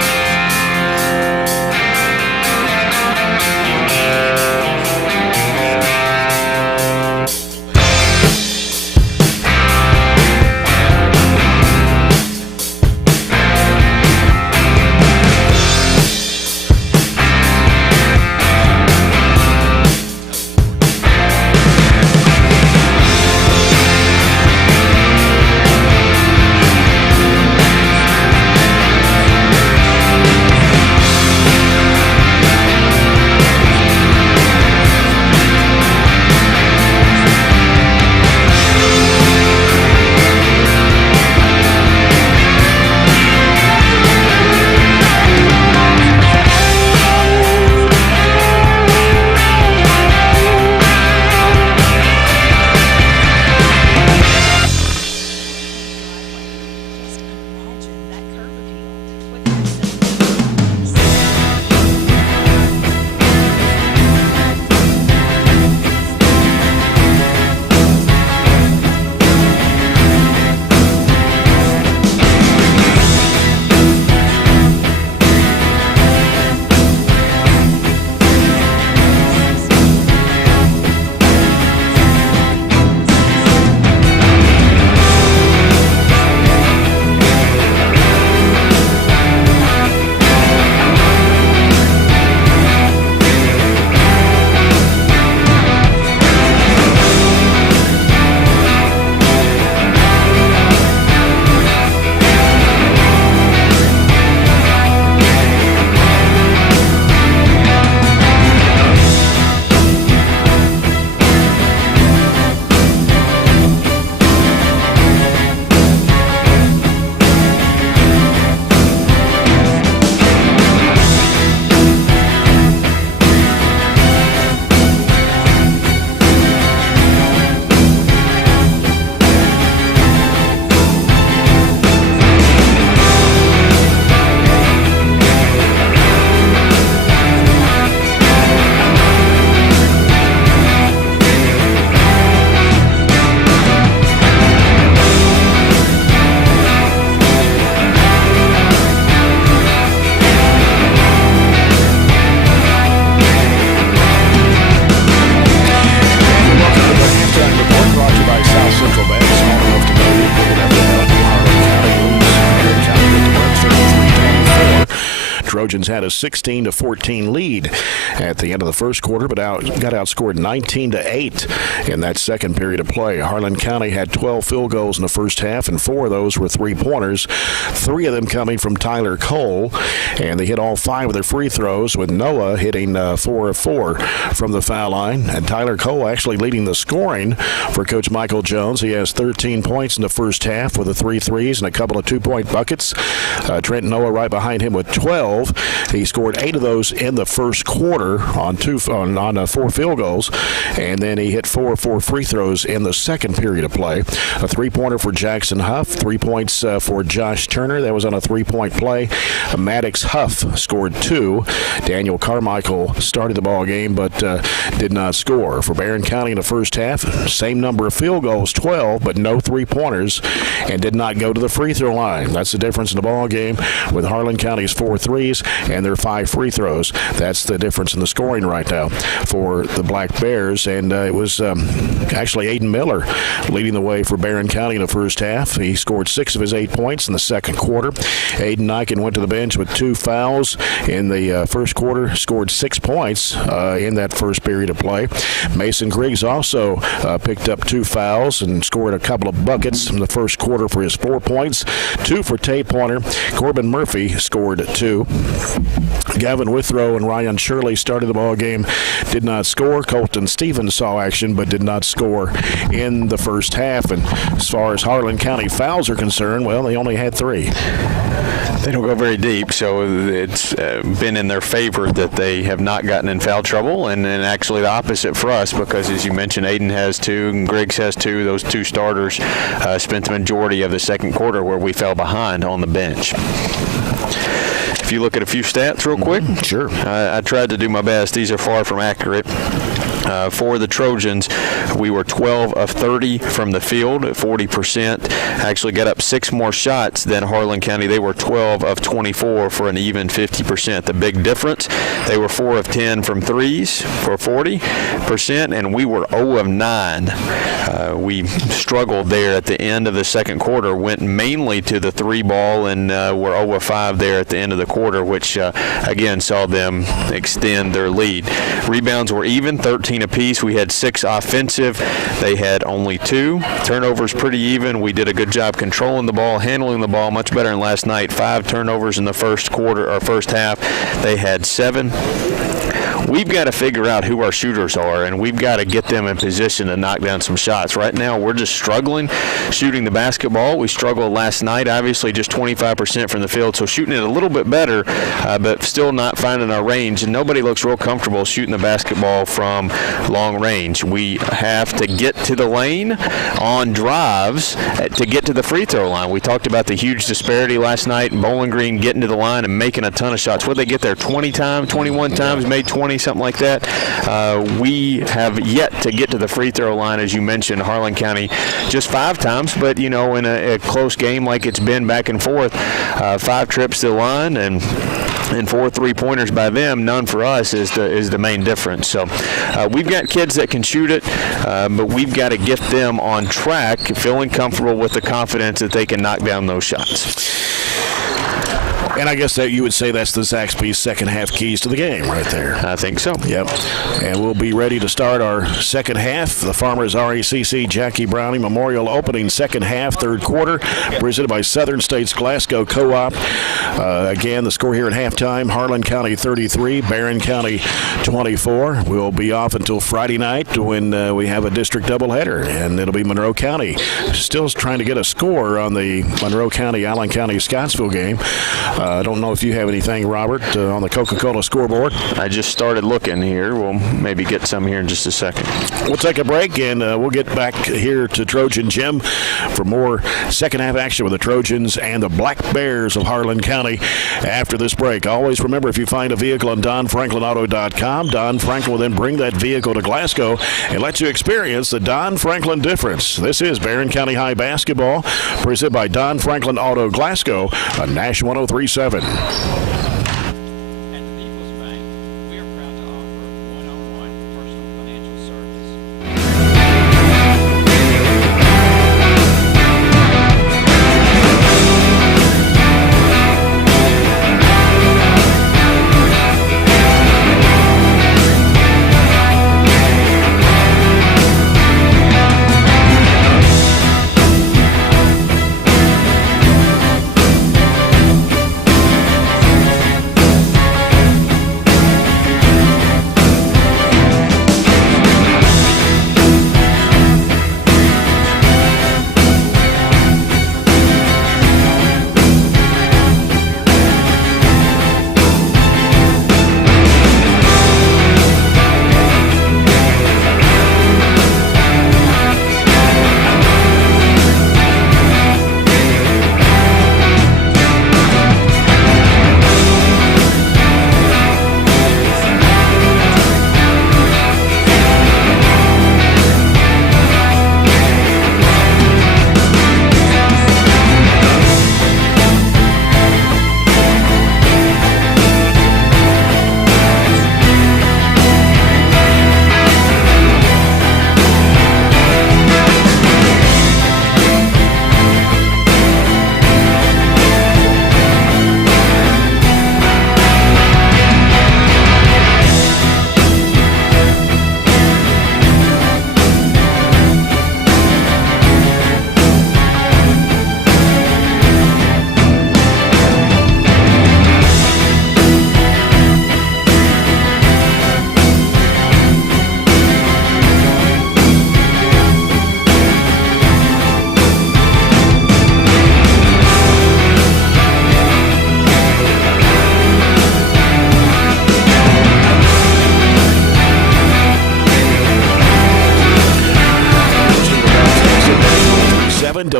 Trojans had a 16-14 lead at the end of the first quarter, but got outscored 19-8 in that second period of play. Harlan County had 12 field goals in the first half, and 4 of those were three-pointers, 3 of them coming from Tyler Cole, and they hit all 5 of their free throws, with Noah hitting 4 of 4 from the foul line, and Tyler Cole actually leading the scoring for Coach Michael Jones. He has 13 points in the first half with the 3 threes and a couple of 2-point buckets. Trent Noah right behind him with 12. He scored 8 of those in the first quarter on 4 field goals, and then he hit 4 of 4 free throws in the second period of play. A 3-pointer for Jackson Huff, 3 points for Josh Turner. That was on a 3-point play. Maddox Huff scored 2. Daniel Carmichael started the ball game but did not score. For Barren County in the first half, same number of field goals, 12, but no 3-pointers, and did not go to the free throw line. That's the difference in the ball game, with Harlan County's 4 threes and their 5 free throws. That's the difference in the scoring right now for the Black Bears. And it was actually Aiden Miller leading the way for Barren County in the first half. He scored 6 of his 8 points in the second quarter. Aiden Nyken went to the bench with 2 fouls in the first quarter, scored 6 points in that first period of play. Mason Griggs also picked up 2 fouls and scored a couple of buckets in the first quarter for his 4 points. 2 for Tate Pointer. Corbin Murphy scored 2. Gavin Withrow and Ryan Shirley started the ball game, did not score. Colton Stevens saw action but did not score in the first half. And as far as Harlan County fouls are concerned, well, they only had 3. They don't go very deep, so it's been in their favor that they have not gotten in foul trouble, and actually the opposite for us, because as you mentioned, Aiden has 2 and Griggs has 2. Those 2 starters spent the majority of the second quarter where we fell behind on the bench. If you look at a few stats real quick. Sure. I tried to do my best. These are far from accurate. For the Trojans, we were 12 of 30 from the field at 40%. Actually got up 6 more shots than Harlan County. They were 12 of 24 for an even 50%. The big difference, they were 4 of 10 from threes for 40%, and we were 0 of 9. We struggled there at the end of the second quarter, went mainly to the 3 ball, and were 0 of 5 there at the end of the quarter, which again saw them extend their lead. Rebounds were even, 13 apiece. We had 6 offensive. They had only 2. Turnovers pretty even. We did a good job controlling the ball, handling the ball much better than last night. 5 turnovers in the first quarter or first half. They had 7. We've got to figure out who our shooters are, and we've got to get them in position to knock down some shots. Right now, we're just struggling shooting the basketball. We struggled last night, obviously just 25% from the field, so shooting it a little bit better, but still not finding our range. And nobody looks real comfortable shooting the basketball from long range. We have to get to the lane on drives to get to the free throw line. We talked about the huge disparity last night. Bowling Green getting to the line and making a ton of shots. What did they get there? 20 times, 21 times, made 20, something like that. We have yet to get to the free throw line, as you mentioned. Harlan County just 5 times, but in a close game like it's been back and forth, 5 trips to the line and 4 3-pointers by them, none for us is the main difference. So we've got kids that can shoot it, but we've got to get them on track, feeling comfortable with the confidence that they can knock down those shots. And I guess that you would say that's the Zaxby's second half keys to the game right there. I think so. Yep. And we'll be ready to start our second half. The Farmers RACC Jackie Browning Memorial opening second half, third quarter, presented by Southern States Glasgow Co-op. Again, the score here at halftime, Harlan County 33, Barren County 24. We'll be off until Friday night when we have a district doubleheader, and it'll be Monroe County. Still trying to get a score on the Monroe County, Allen County, Scottsville game. I don't know if you have anything, Robert, on the Coca-Cola scoreboard. I just started looking here. We'll maybe get some here in just a second. We'll take a break, and we'll get back here to Trojan Gym for more second half action with the Trojans and the Black Bears of Harlan County after this break. Always remember, if you find a vehicle on DonFranklinAuto.com, Don Franklin will then bring that vehicle to Glasgow and let you experience the Don Franklin difference. This is Barren County High Basketball, presented by Don Franklin Auto Glasgow on Nash 103.7. At the People's Bank, we are proud to offer one-on-one personal financial service.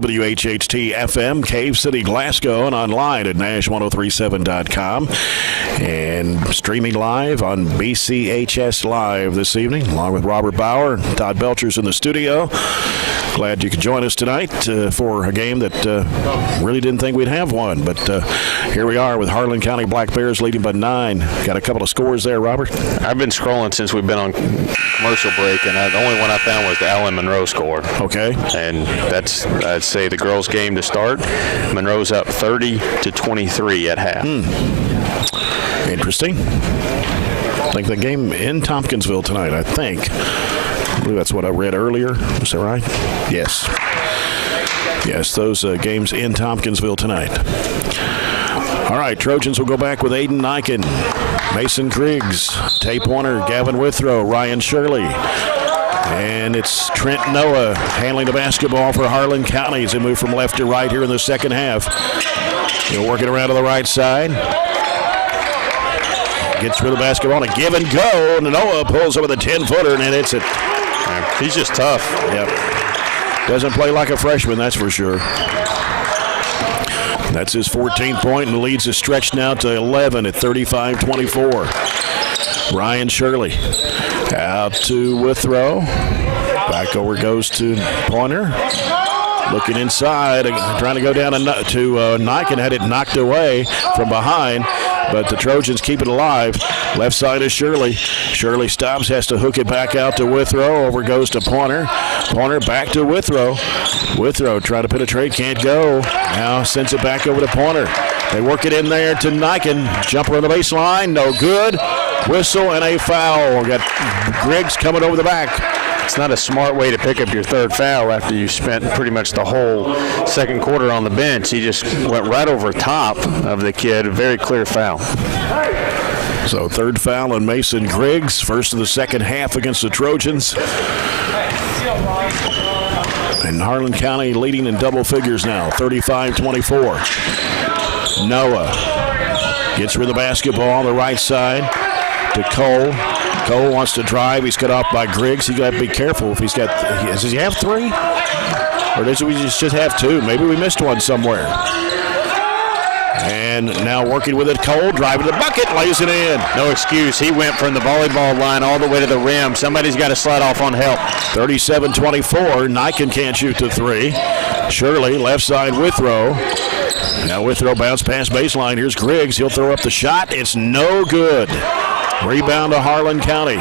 WHHT FM, Cave City, Glasgow, and online at Nash1037.com. And streaming live on BCHS Live this evening, along with Robert Bauer and Todd Belcher's in the studio. Glad you could join us tonight for a game that really didn't think we'd have one. But here we are with Harlan County Black Bears leading by 9. Got a couple of scores there, Robert? I've been scrolling since we've been on commercial break, and the only one I found was the Allen Monroe score. Okay. And that's, I'd say, the girls' game to start. Monroe's up 30-23 at half. Interesting. I think the game in Tompkinsville tonight, I think. I believe that's what I read earlier. Is that right? Yes. Yes, those games in Tompkinsville tonight. All right, Trojans will go back with Aiden Niken, Mason Griggs, Tay Pointer, Gavin Withrow, Ryan Shirley. And it's Trent Noah handling the basketball for Harlan County as they move from left to right here in the second half. They're working around to the right side. Gets rid of the basketball and a give and go. Noah pulls over the 10-footer and hits it. He's just tough. Yep. Doesn't play like a freshman, that's for sure. That's his 14th point and leads the stretch now to 11 at 35-24. Ryan Shirley out to Withrow. Back over goes to Pointer. Looking inside, trying to go down to Niken, had it knocked away from behind. But the Trojans keep it alive. Left side is Shirley. Shirley stops, has to hook it back out to Withrow. Over goes to Pointer. Pointer back to Withrow. Withrow trying to penetrate, can't go. Now sends it back over to Pointer. They work it in there to Niken. Jumper on the baseline, no good. Whistle and a foul. Got Griggs coming over the back. It's not a smart way to pick up your third foul after you spent pretty much the whole second quarter on the bench. He just went right over top of the kid. A very clear foul. So third foul on Mason Griggs. First of the second half against the Trojans. And Harlan County leading in double figures now, 35-24. Noah gets rid of the basketball on the right side to Cole. Cole wants to drive. He's cut off by Griggs. He's got to be careful if he's got. Does he have 3? Or does we just have 2? Maybe we missed one somewhere. And now working with it, Cole driving the bucket, lays it in. No excuse. He went from the volleyball line all the way to the rim. Somebody's got to slide off on help. 37-24. Niken can't shoot the 3. Shirley, left side Withrow. Now Withrow bounce past baseline. Here's Griggs. He'll throw up the shot. It's no good. Rebound to Harlan County.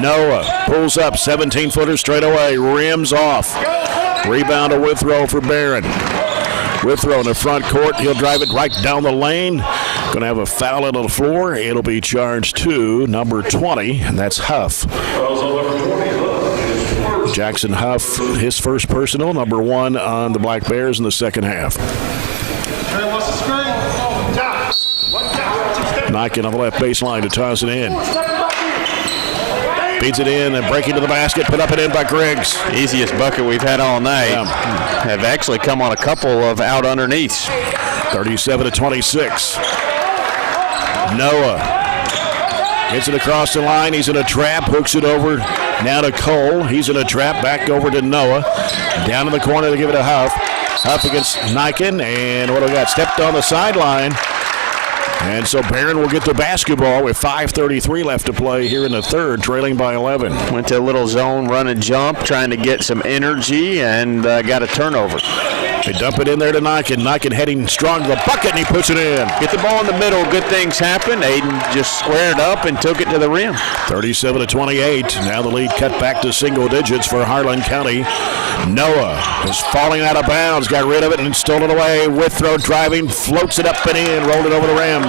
Noah pulls up, 17-footer straight away, rims off. Rebound to Withrow for Barren. Withrow in the front court. He'll drive it right down the lane. Going to have a foul on the floor. It'll be charged to number 20, and that's Huff. Jackson Huff, his first personal, number 1 on the Black Bears in the second half. Niken on the left baseline to toss it in. Feeds it in and breaking to the basket. Put up and in by Griggs. Easiest bucket we've had all night. Yeah. Have actually come on a couple of out underneaths. 37-26. Noah gets it across the line. He's in a trap. Hooks it over now to Cole. He's in a trap. Back over to Noah. Down in the corner to give it to Huff. Huff against Niken. And what do we got? Stepped on the sideline. And so Barren will get the basketball with 5:33 left to play here in the third, trailing by 11. Went to a little zone run and jump, trying to get some energy, and got a turnover. They dump it in there to Niken. Niken heading strong to the bucket, and he puts it in. Get the ball in the middle, good things happen. Aiden just squared up and took it to the rim. 37-28. Now the lead cut back to single digits for Harlan County. Noah is falling out of bounds, got rid of it and stole it away. Withrow driving, floats it up and in, rolled it over the rim.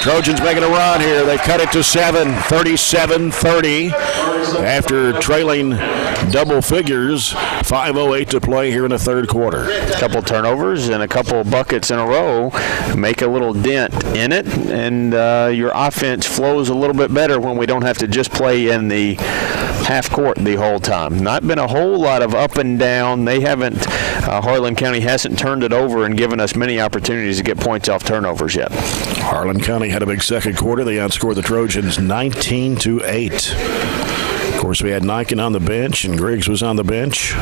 Trojans making a run here. They cut it to 7, 37-30. After trailing double figures, 5:08 to play here in the third quarter. A couple turnovers and a couple buckets in a row make a little dent in it, and your offense flows a little bit better when we don't have to just play in the half court the whole time. Not been a whole lot of up and down. They haven't, Harlan County hasn't turned it over and given us many opportunities to get points off turnovers yet. Harlan County had a big second quarter. They outscored the Trojans 19-8. Of course, we had Niken on the bench, and Griggs was on the bench.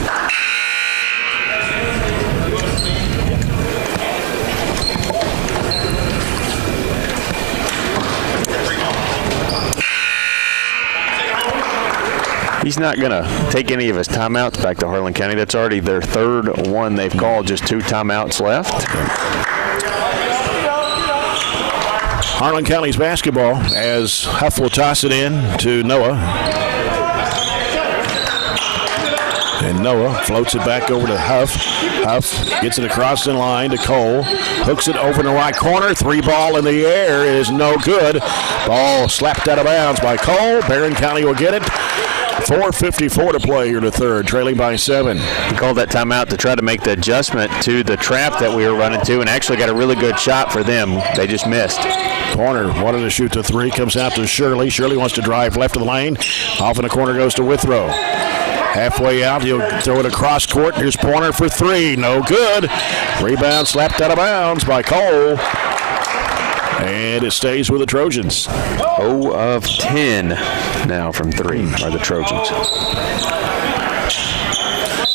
He's not going to take any of his timeouts back to Harlan County. That's already their third one they've called, just 2 timeouts left. Harlan County's basketball as Huff will toss it in to Noah. And Noah floats it back over to Huff. Huff gets it across the line to Cole. Hooks it over in the right corner. 3 ball in the air is no good. Ball slapped out of bounds by Cole. Barren County will get it. 4:54 to play here in the third, trailing by 7. We called that timeout to try to make the adjustment to the trap that we were running to, and actually got a really good shot for them. They just missed. Corner wanted to shoot the 3, comes out to Shirley. Shirley wants to drive left of the lane. Off in the corner goes to Withrow. Halfway out, he'll throw it across court. Here's Pointer for 3, no good. Rebound slapped out of bounds by Cole. And it stays with the Trojans. 0 of 10 now from 3 are the Trojans.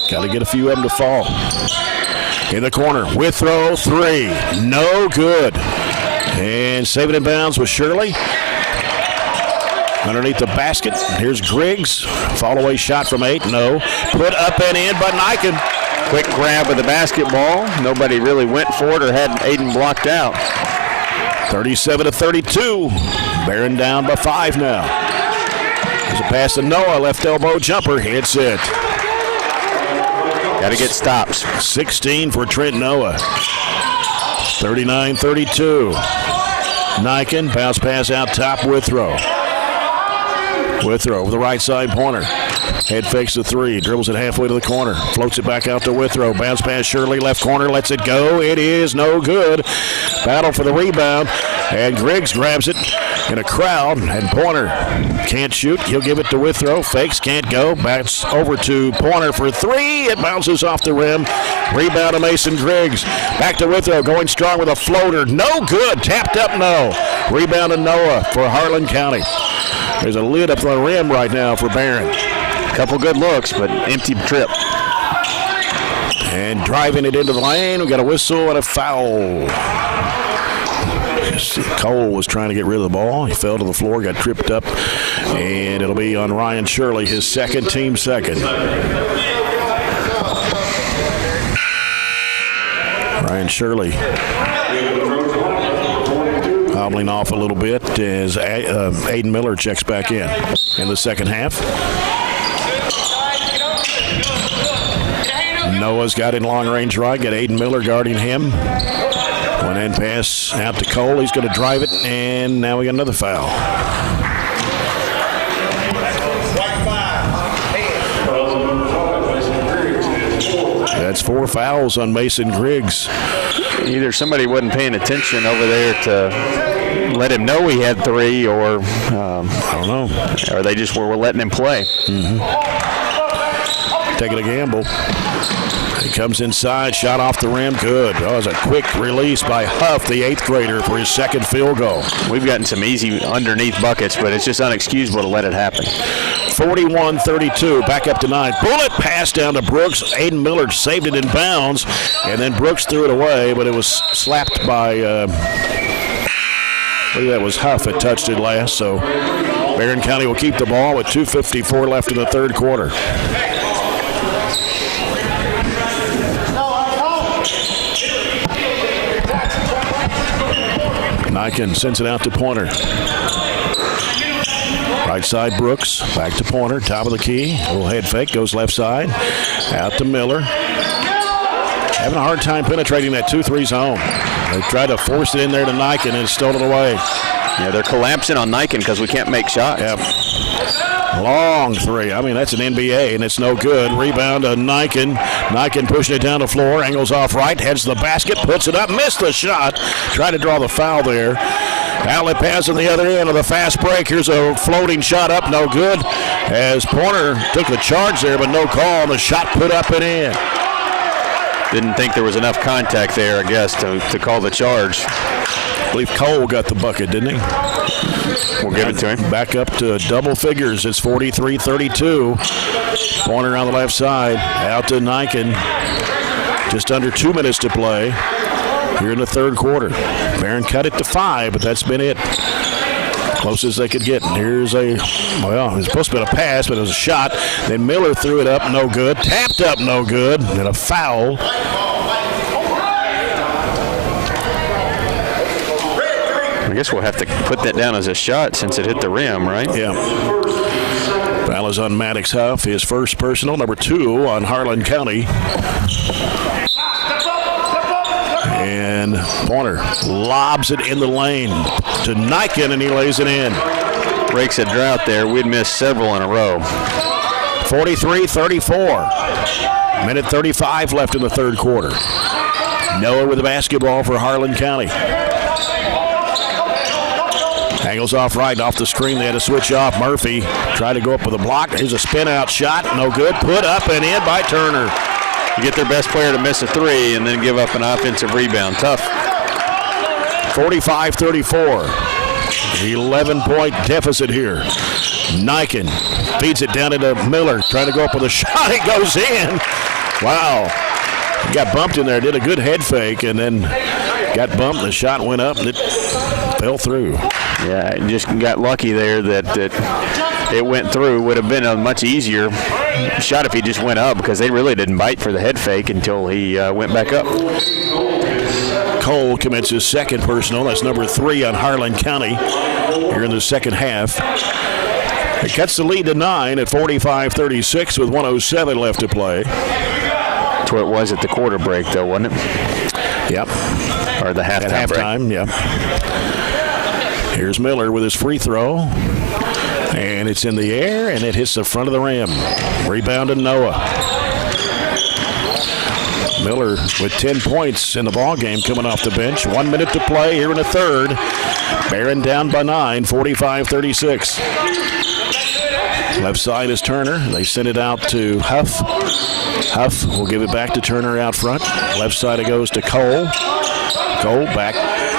Got to get a few of them to fall. In the corner, Withrow 3, no good. And saving in bounds with Shirley. Underneath the basket, here's Griggs. Fall away shot from 8, no. Put up and in by Niken. Quick grab of the basketball. Nobody really went for it or had Aiden blocked out. 37-32. Barren down by 5 now. There's a pass to Noah, left elbow jumper, hits it. Got to get stops. 16 for Trent Noah. 39-32. Niken, bounce pass out top, Withrow. Withrow over the right side, Pointer. Head fakes the 3, dribbles it halfway to the corner, floats it back out to Withrow. Bounce pass Shirley, left corner, lets it go. It is no good. Battle for the rebound, and Griggs grabs it in a crowd, and Pointer can't shoot. He'll give it to Withrow. Fakes, can't go. Backs over to Pointer for 3. It bounces off the rim. Rebound to Mason Griggs. Back to Withrow, going strong with a floater. No good. Tapped up, no. Rebound to Noah for Harlan County. There's a lid up on the rim right now for Barren. Couple good looks, but empty trip. And driving it into the lane, we got a whistle and a foul. Cole was trying to get rid of the ball. He fell to the floor, got tripped up, and it'll be on Ryan Shirley, his second, team second. Ryan Shirley hobbling off a little bit as Aiden Miller checks back in the second half. Noah's got in long range right, got Aiden Miller guarding him. One end pass out to Cole. He's going to drive it, and now we got another foul. That's 4 fouls on Mason Griggs. Either somebody wasn't paying attention over there to let him know he had 3, or I don't know. Or they just were letting him play. Taking a gamble. He comes inside, shot off the rim, good. That was a quick release by Huff, the 8th grader, for his second field goal. We've gotten some easy underneath buckets, but it's just unexcusable to let it happen. 41-32, back up to 9. Bullet pass down to Brooks. Aiden Miller saved it in bounds, and then Brooks threw it away, but it was slapped by, that was Huff that touched it last, so Barren County will keep the ball with 2:54 left in the third quarter. Niken sends it out to Pointer. Right side Brooks, back to Pointer, top of the key. A little head fake, goes left side. Out to Miller. Having a hard time penetrating that 2-3 zone. They tried to force it in there to Niken and stolen it away. Yeah, they're collapsing on Niken because we can't make shots. Yep. Long 3. I mean, that's an NBA, and it's no good. Rebound to Niken. Niken pushing it down the floor. Angles off right. Heads to the basket. Puts it up. Missed the shot. Tried to draw the foul there. Outlet pass on the other end of the fast break. Here's a floating shot up. No good. As Pointer took the charge there, but no call. The shot put up and in. Didn't think there was enough contact there, I guess, to call the charge. I believe Cole got the bucket, didn't he? We'll give it to him. Back up to double figures. It's 43-32. Pointer on the left side. Out to Niken. Just under 2 minutes to play here in the third quarter. Barren cut it to 5, but that's been it. Closest they could get. And here's it was supposed to be a pass, but it was a shot. Then Miller threw it up, no good. Tapped up, no good. And a foul. I guess we'll have to put that down as a shot since it hit the rim, right? Yeah. Foul is on Maddox Huff, his first personal, number 2 on Harlan County. And Pointer lobs it in the lane to Niken, and he lays it in. Breaks a drought there. We'd missed several in a row. 43-34. Minute 35 left in the third quarter. Noah with the basketball for Harlan County. Angles off right, off the screen. They had to switch off. Murphy tried to go up with a block. Here's a spin-out shot. No good. Put up and in by Turner. You get their best player to miss a 3 and then give up an offensive rebound. Tough. 45-34. 11-point deficit here. Niken feeds it down into Miller. Trying to go up with a shot. It goes in. Wow. He got bumped in there. Did a good head fake and then got bumped. The shot went up and it fell through. Yeah, just got lucky there that it went through. Would have been a much easier shot if he just went up because they really didn't bite for the head fake until he went back up. Cole commits his second personal. That's number 3 on Harlan County here in the second half. It cuts the lead to 9 at 45-36 with 1:07 left to play. That's what it was at the quarter break, though, wasn't it? Yep. Or the halftime At halftime, break. yeah. Here's Miller with his free throw. And it's in the air, and it hits the front of the rim. Rebound to Noah. Miller with 10 points in the ball game coming off the bench. 1 minute to play here in the third. Barren down by 9, 45-36. Left side is Turner. They send it out to Huff. Huff will give it back to Turner out front. Left side it goes to Cole. Cole back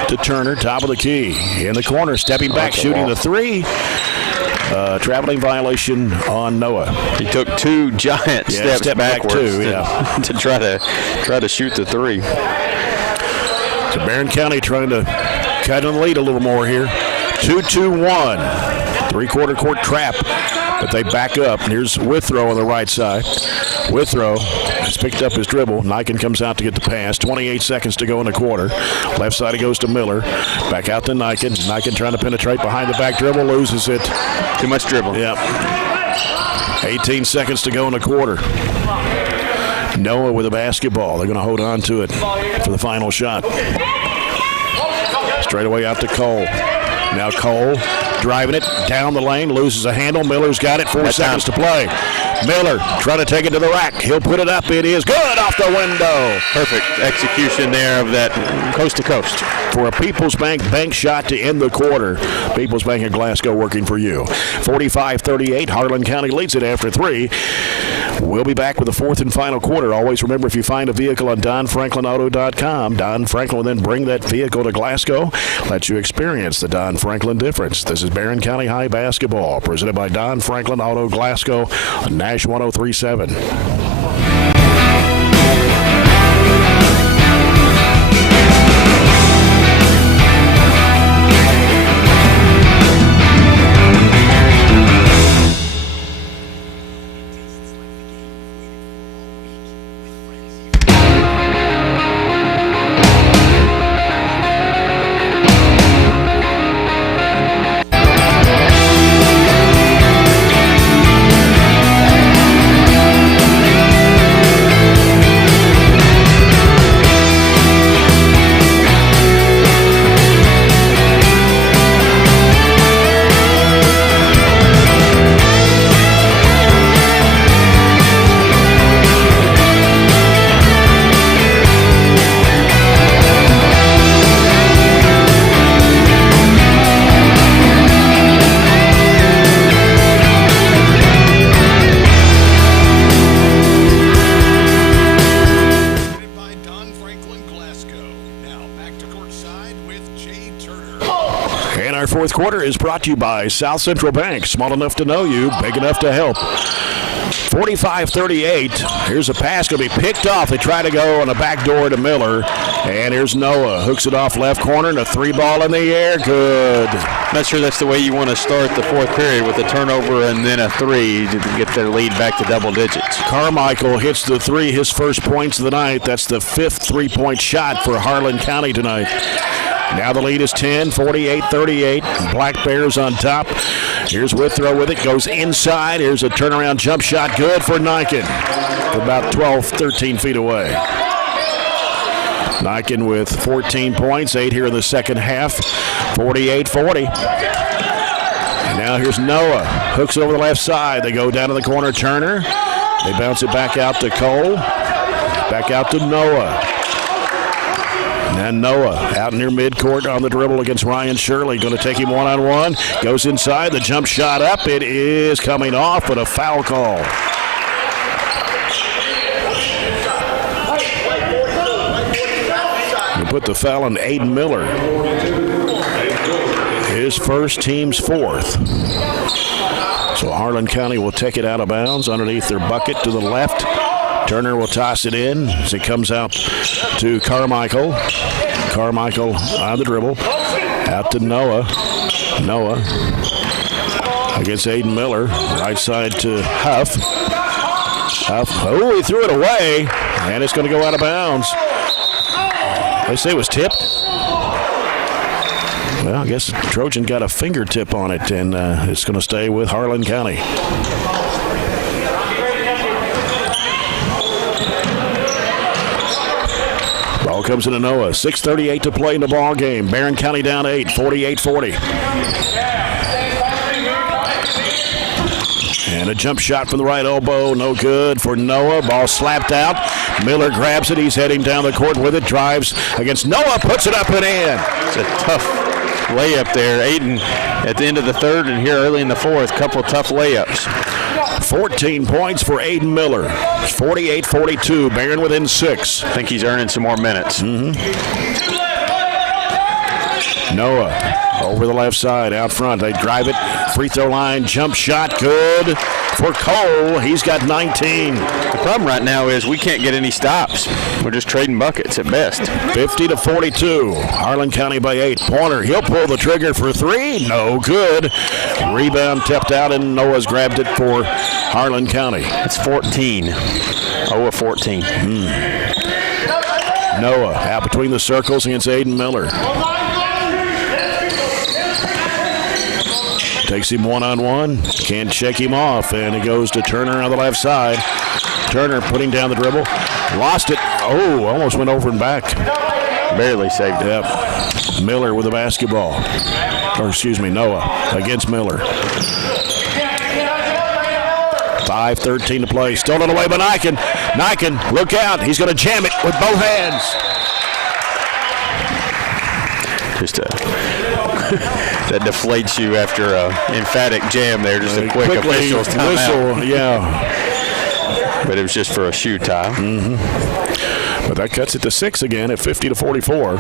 to Turner, top of the key. In the corner, stepping back, shooting the 3. Traveling violation on Noah. He took 2 giant steps backwards to try to shoot the 3. So Barren County trying to cut in the lead a little more here. 2-2-1. 3-quarter court trap, but they back up. And here's Withrow on the right side. Withrow has picked up his dribble. Niken comes out to get the pass. 28 seconds to go in the quarter. Left side it goes to Miller. Back out to Niken. Niken trying to penetrate behind the back dribble. Loses it. Too much dribble. Yep. 18 seconds to go in the quarter. Noah with a basketball. They're going to hold on to it for the final shot. Straight away out to Cole. Now Cole driving it down the lane. Loses a handle. Miller's got it. 4 seconds to play. Miller trying to take it to the rack. He'll put it up. It is good off the window. Perfect execution there of that coast to coast. For a People's Bank bank shot to end the quarter. People's Bank of Glasgow working for you. 45-38. Harlan County leads it after 3. We'll be back with the fourth and final quarter. Always remember, if you find a vehicle on DonFranklinAuto.com, Don Franklin will then bring that vehicle to Glasgow, let you experience the Don Franklin difference. This is Barren County High Basketball, presented by Don Franklin Auto Glasgow on Nash 103.7. our fourth quarter is brought to you by South Central Bank. Small enough to know you, big enough to help. 45-38. Here's a pass going to be picked off. They try to go on a back door to Miller. And here's Noah. Hooks it off left corner and a 3-ball in the air. Good. Not sure that's the way you want to start the fourth period, with a turnover and then a 3 to get their lead back to double digits. Carmichael hits the 3, his first points of the night. That's the 5th 3-point shot for Harlan County tonight. Now the lead is 10, 48-38. Black Bears on top. Here's Withrow with it. Goes inside. Here's a turnaround jump shot. Good for Niken. About 12, 13 feet away. Niken with 14 points, 8 here in the second half. 48-40. And now here's Noah. Hooks over the left side. They go down to the corner. Turner. They bounce it back out to Cole. Back out to Noah. And Noah out near midcourt on the dribble against Ryan Shirley. Going to take him one-on-one. Goes inside. The jump shot up. It is coming off, but a foul call. We put the foul on Aiden Miller. His first, team's fourth. So Harlan County will take it out of bounds underneath their bucket to the left. Turner will toss it in as it comes out to Carmichael. Carmichael on the dribble. Out to Noah. Noah against Aiden Miller. Right side to Huff. Huff. Oh, he threw it away. And it's going to go out of bounds. They say it was tipped. Well, I guess Trojan got a fingertip on it, and it's going to stay with Harlan County. Ball comes into Noah. 6:38 to play in the ball game. Barren County down 8, 48-40. And a jump shot from the right elbow. No good for Noah. Ball slapped out. Miller grabs it. He's heading down the court with it. Drives against Noah. Puts it up and in. It's a tough layup there. Aiden at the end of the third and here early in the fourth. Couple tough layups. 14 points for Aiden Miller. 48-42. Barren within 6. I think he's earning some more minutes. Noah over the left side out front. They drive it. Free throw line. Jump shot. Good for Cole. He's got 19. The problem right now is we can't get any stops. We're just trading buckets at best. 50-42. Harlan County by 8. Pointer. He'll pull the trigger for 3. No good. Rebound tipped out, and Noah's grabbed it for Harlan County. It's 14. 0-14. Noah out between the circles against Aiden Miller. Takes him one-on-one. Can't shake him off, and it goes to Turner on the left side. Turner putting down the dribble. Lost it. Oh, almost went over and back. Barely saved it. Yep. Miller with the basketball. Or excuse me, Noah against Miller. 5:13 to play. Stolen away by Niken. Niken, look out. He's going to jam it with both hands. Just that deflates you after an emphatic jam there. Just a quick official's timeout. Whistle, yeah. But it was just for a shoe tie. But that cuts it to 6 again at 50-44.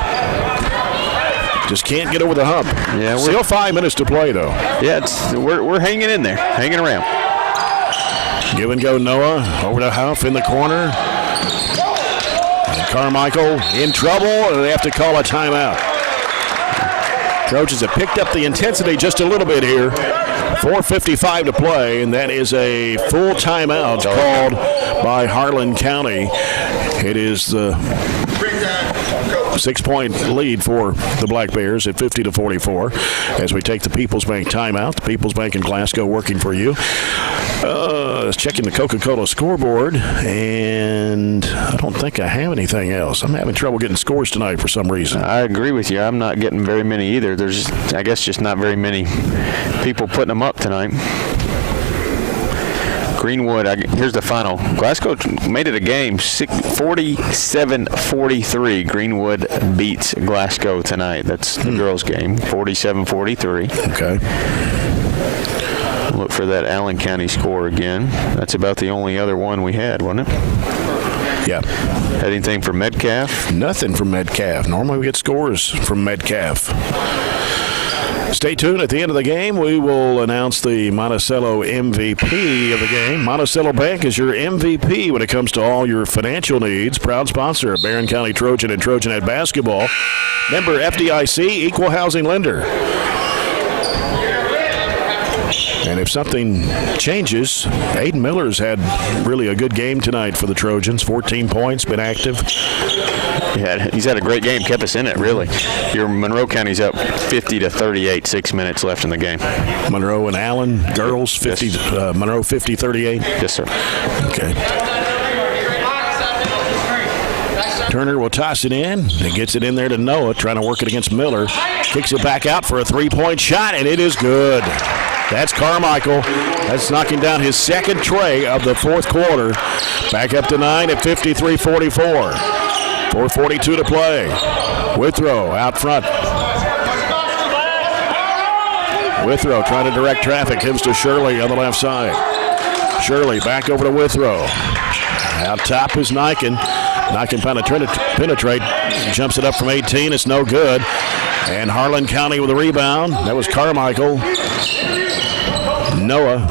Just can't get over the hump. Yeah, still 5 minutes to play though. Yeah, we're hanging in there, hanging around. Give and go Noah over to Huff in the corner. And Carmichael in trouble, and they have to call a timeout. Trojans have picked up the intensity just a little bit here. 4:55 to play, and that is a full timeout called by Harlan County. It is the 6-point lead for the Black Bears at 50-44 as we take the People's Bank timeout. The People's Bank in Glasgow working for you. Checking the Coca-Cola scoreboard, and I don't think I have anything else. I'm having trouble getting scores tonight for some reason. I agree with you. I'm not getting very many either. There's, I guess, just not very many people putting them up tonight. Greenwood, here's the final. Glasgow made it a game, 47-43. Greenwood beats Glasgow tonight. That's the girls' game, 47-43. Okay. Look for that Allen County score again. That's about the only other one we had, wasn't it? Yeah. Anything from Metcalf? Nothing from Metcalf. Normally we get scores from Metcalf. Stay tuned. At the end of the game, we will announce the Monticello MVP of the game. Monticello Bank is your MVP when it comes to all your financial needs. Proud sponsor of Barren County Trojan and Trojan basketball. Member FDIC, equal housing lender. And if something changes, Aiden Miller's had really a good game tonight for the Trojans. 14 points, been active. Yeah, he's had a great game, kept us in it, really. Your Monroe County's up 50-38, 6 minutes left in the game. Monroe and Allen, girls, 50. Yes. Monroe 50-38. Yes, sir. Okay. Turner will toss it in. He gets it in there to Noah, trying to work it against Miller. Kicks it back out for a three-point shot, and it is good. That's Carmichael. That's knocking down his second tray of the fourth quarter. Back up to 9 at 53-44. 4:42 to play. Withrow out front. Withrow trying to direct traffic. Gives to Shirley on the left side. Shirley back over to Withrow. Out top is Niken. Niken trying to penetrate. Jumps it up from 18. It's no good. And Harlan County with a rebound. That was Carmichael. Noah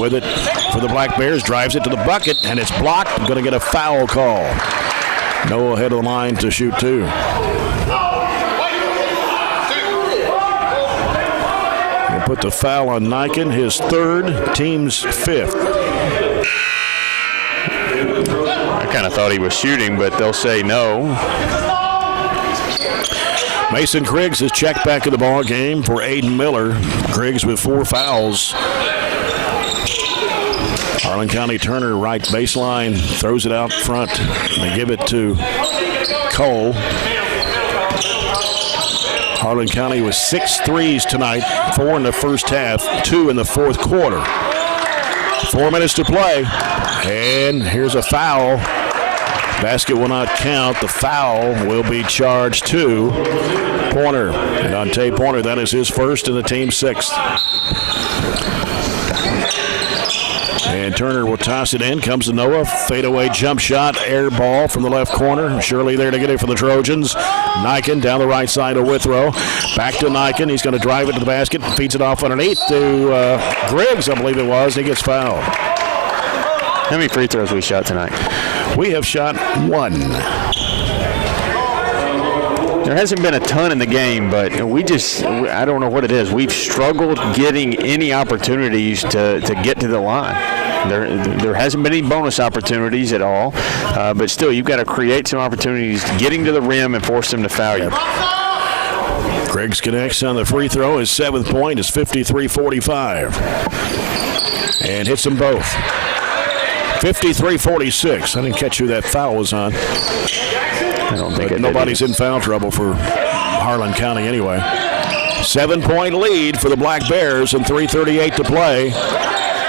with it for the Black Bears. Drives it to the bucket, and it's blocked. Going to get a foul call. Noah head of the line to shoot two. We'll put the foul on Niken, his third, team's fifth. I kind of thought he was shooting, but they'll say no. Mason Griggs is checked back in the ball game for Aiden Miller. Griggs with 4 fouls. Harlan County Turner right baseline, throws it out front. They give it to Cole. Harlan County with 6 threes tonight, 4 in the first half, 2 in the fourth quarter. 4 minutes to play, and here's a foul. Basket will not count. The foul will be charged to Pointer. And on Tay Pointer, that is his first and the team's 6th. And Turner will toss it in. Comes to Noah. Fadeaway jump shot. Air ball from the left corner. Shirley there to get it for the Trojans. Niken down the right side of Withrow. Back to Niken. He's going to drive it to the basket. Feeds it off underneath to Griggs, I believe it was. He gets fouled. How many free throws we shot tonight? We have shot 1. There hasn't been a ton in the game, but I don't know what it is. We've struggled getting any opportunities to get to the line. There hasn't been any bonus opportunities at all, but still, you've got to create some opportunities getting to the rim and force them to foul you. Griggs connects on the free throw. His 7th point is 53-45. And hits them both. 53-46. I didn't catch who that foul was on. I don't think it nobody's in foul trouble for Harlan County anyway. 7-point lead for the Black Bears and 3:38 to play.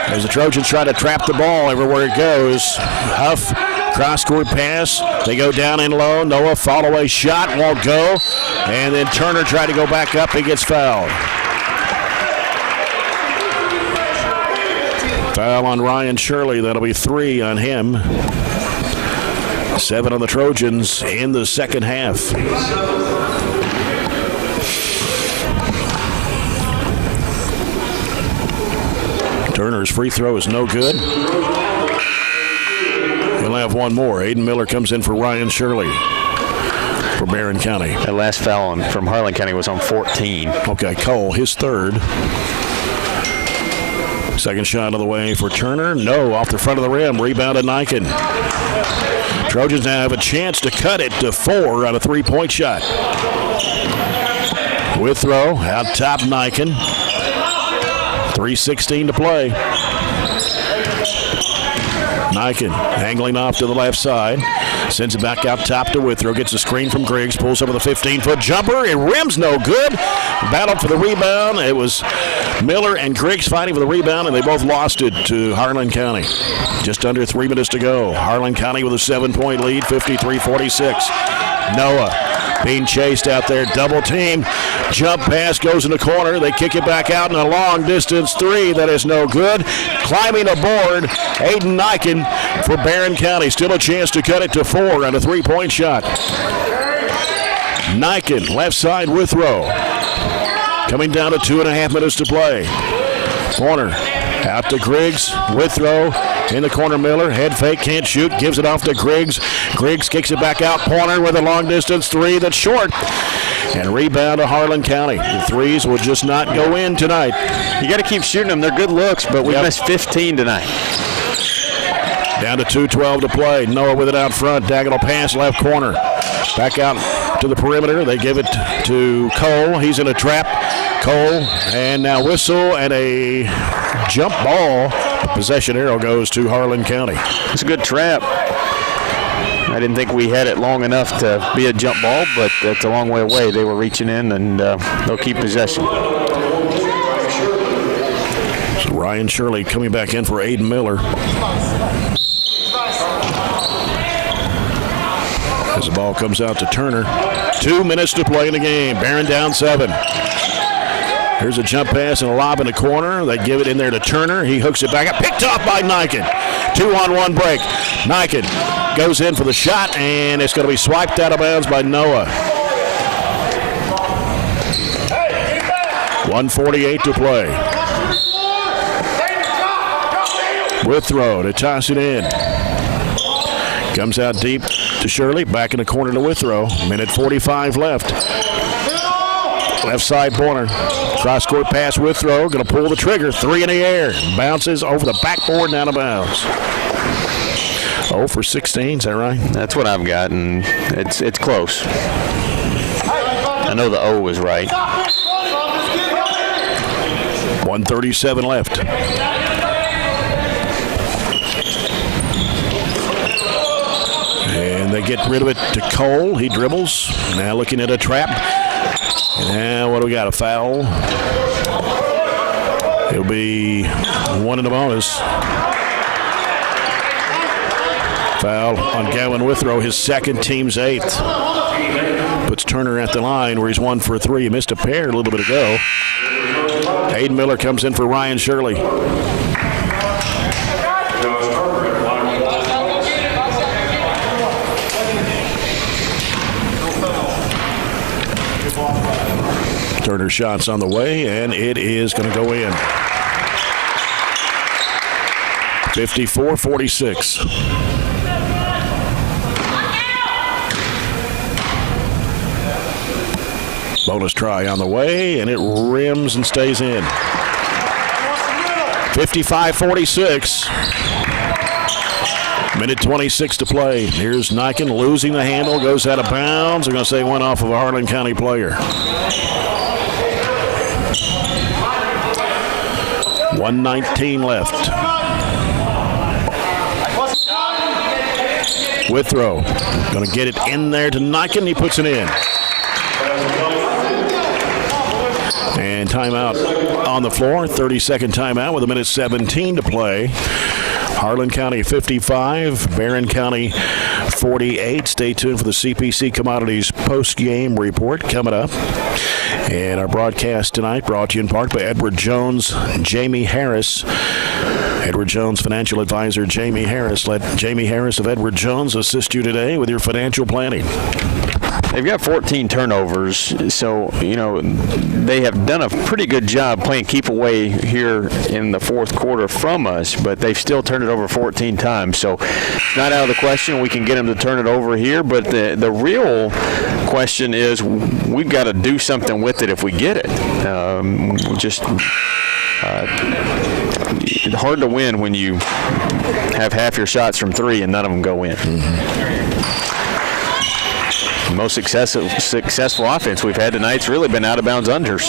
As the Trojans try to trap the ball everywhere it goes. Huff, cross-court pass. They go down in low. Noah, fall-away shot, won't go. And then Turner tried to go back up. He gets fouled. Foul on Ryan Shirley. That'll be 3 on him. 7 on the Trojans in the second half. Turner's free throw is no good. He'll have one more. Aiden Miller comes in for Ryan Shirley for Barren County. That last foul from Harlan County was on 14. Okay, Cole, his third. Second shot of the way for Turner. No, off the front of the rim. Rebounded Niken. Trojans now have a chance to cut it to 4 on a 3-point shot. Withrow, out top Niken. 3:16 to play. Niken angling off to the left side. Sends it back out top to Withrow. Gets a screen from Griggs. Pulls over the 15-foot jumper. It rims no good. Battled for the rebound. It was Miller and Griggs fighting for the rebound, and they both lost it to Harlan County. Just under 3 minutes to go. Harlan County with a 7-point lead, 53-46. Noah being chased out there. Double team. Jump pass goes in the corner. They kick it back out in a long distance 3. That is no good. Climbing aboard, Aiden Niken for Barren County. Still a chance to cut it to 4 on a 3-point shot. Niken, left side Withrow. Coming down to 2.5 minutes to play. Corner out to Griggs. Withrow in the corner. Miller. Head fake. Can't shoot. Gives it off to Griggs. Griggs kicks it back out. Pointer with a long distance three that's short. And rebound to Harlan County. The threes will just not go in tonight. You got to keep shooting them. They're good looks, but we missed 15 tonight. Down to 2:12 to play. Noah with it out front. Diagonal pass left corner. Back out to the perimeter. They give it to Cole. He's in a trap. Cole, and now whistle and a jump ball. The possession arrow goes to Harlan County. It's a good trap. I didn't think we had it long enough to be a jump ball, but that's a long way away. They were reaching in, and they'll keep possession. So Ryan Shirley coming back in for Aiden Miller. As the ball comes out to Turner. 2 minutes to play in the game. Barren down 7. Here's a jump pass and a lob in the corner. They give it in there to Turner. He hooks it back up. Picked off by Niken. 2-on-1 break. Niken goes in for the shot, and it's going to be swiped out of bounds by Noah. 1:48 to play. Withrow to toss it in. Comes out deep to Shirley. Back in the corner to Withrow. Minute 45 left. Left side corner. Cross-court pass Withrow. Going to pull the trigger. 3 in the air. Bounces over the backboard and out of bounds. 0 for 16, is that right? That's what I've got, and it's close. I know the O is right. 1:37 left. And they get rid of it to Cole. He dribbles. Now looking at a trap. And what do we got? A foul. It'll be 1 in the bonus. Foul on Gavin Withrow, his second, team's 8th. Puts Turner at the line where he's 1 for 3. He missed a pair a little bit ago. Aiden Miller comes in for Ryan Shirley. Turner shots on the way, and it is going to go in. 54-46. Bonus try on the way, and it rims and stays in. 55-46. Minute 26 to play. Here's Niken losing the handle, goes out of bounds. They're going to say one off of a Harlan County player. 1:19 left. Withrow going to get it in there to Niken. He puts it in. And timeout on the floor. 30-second timeout with 1:17 to play. Harlan County 55, Barren County 48. Stay tuned for the CPC Commodities post-game report coming up. And our broadcast tonight brought to you in part by Edward Jones, Jamie Harris. Edward Jones financial advisor Jamie Harris. Let Jamie Harris of Edward Jones assist you today with your financial planning. They've got 14 turnovers, so, they have done a pretty good job playing keep away here in the fourth quarter from us, but they've still turned it over 14 times. So it's not out of the question we can get them to turn it over here, but the real question is we've got to do something with it if we get it. It's hard to win when you have half your shots from 3 and none of them go in. The most successful offense we've had tonight's really been out-of-bounds unders.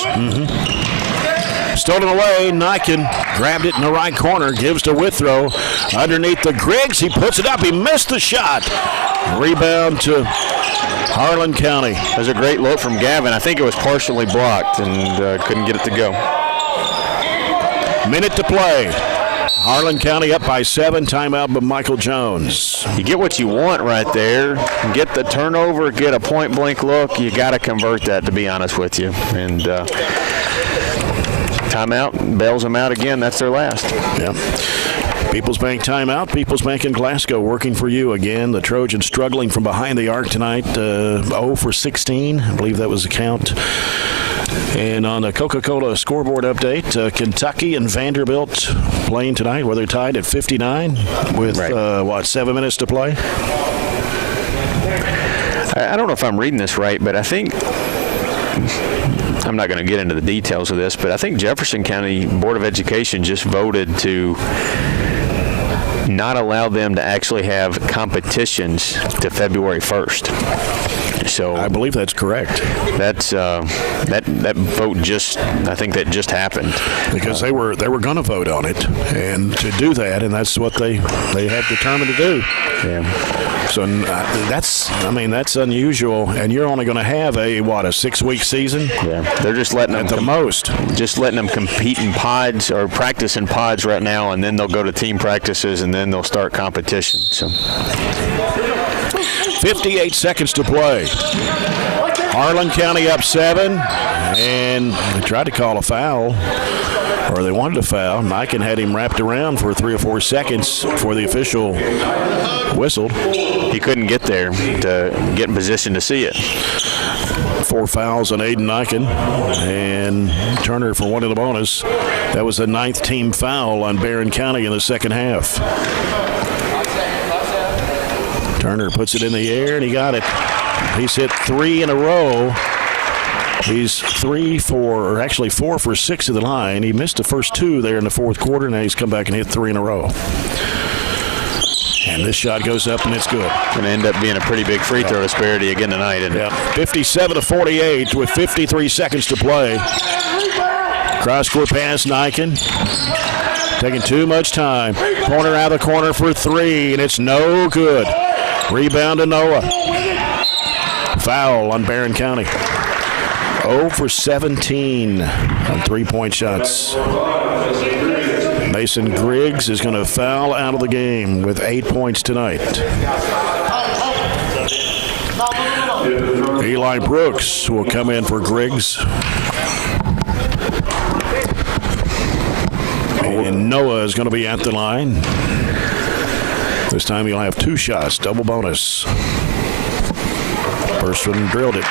Stolen away. Niken grabbed it in the right corner. Gives to Withrow. Underneath the Griggs. He puts it up. He missed the shot. Rebound to Harlan County. There's a great look from Gavin. I think it was partially blocked and couldn't get it to go. Minute to play. Harlan County up by 7. Timeout by Michael Jones. You get what you want right there. Get the turnover, get a point-blank look. You got to convert that, to be honest with you. And timeout, bails them out again. That's their last. Yeah. People's Bank timeout. People's Bank in Glasgow working for you again. The Trojans struggling from behind the arc tonight. 0 for 16. I believe that was the count. And on the Coca-Cola scoreboard update, Kentucky and Vanderbilt playing tonight, where they're tied at 59 with, 7 minutes to play? I don't know if I'm reading this right, but I think, I'm not going to get into the details of this, but I think Jefferson County Board of Education just voted to not allow them to actually have competitions to February 1st. So I believe that's correct. That's that vote I think that just happened because they were going to vote on it and to do that, and that's what they have determined to do. Yeah. So that's unusual, and you're only going to have a 6-week season. Yeah, they're just letting them at the most. Just letting them compete in pods or practice in pods right now, and then they'll go to team practices, and then they'll start competition. So 58 seconds to play. Harlan County up 7, and they tried to call a foul, or they wanted a foul. Niken had him wrapped around for 3 or 4 seconds before the official whistled. He couldn't get there to get in position to see it. 4 fouls on Aiden Niken, and Turner for 1 in the bonus. That was the 9th team foul on Barren County in the second half. Turner puts it in the air, and he got it. He's hit 3 in a row. He's 4 for 6 at the line. He missed the first 2 there in the fourth quarter. Now he's come back and hit 3 in a row. And this shot goes up, and it's good. Going to end up being a pretty big free throw disparity again tonight, isn't it? 57-48 with 53 seconds to play. Cross-court pass, Niken. Taking too much time. Corner out of the corner for 3, and it's no good. Rebound to Noah. Foul on Barren County. 0 for 17 on 3-point shots. Mason Griggs is going to foul out of the game with 8 points tonight. Eli Brooks will come in for Griggs. And Noah is going to be at the line. This time he'll have 2 shots, double bonus. First one drilled it.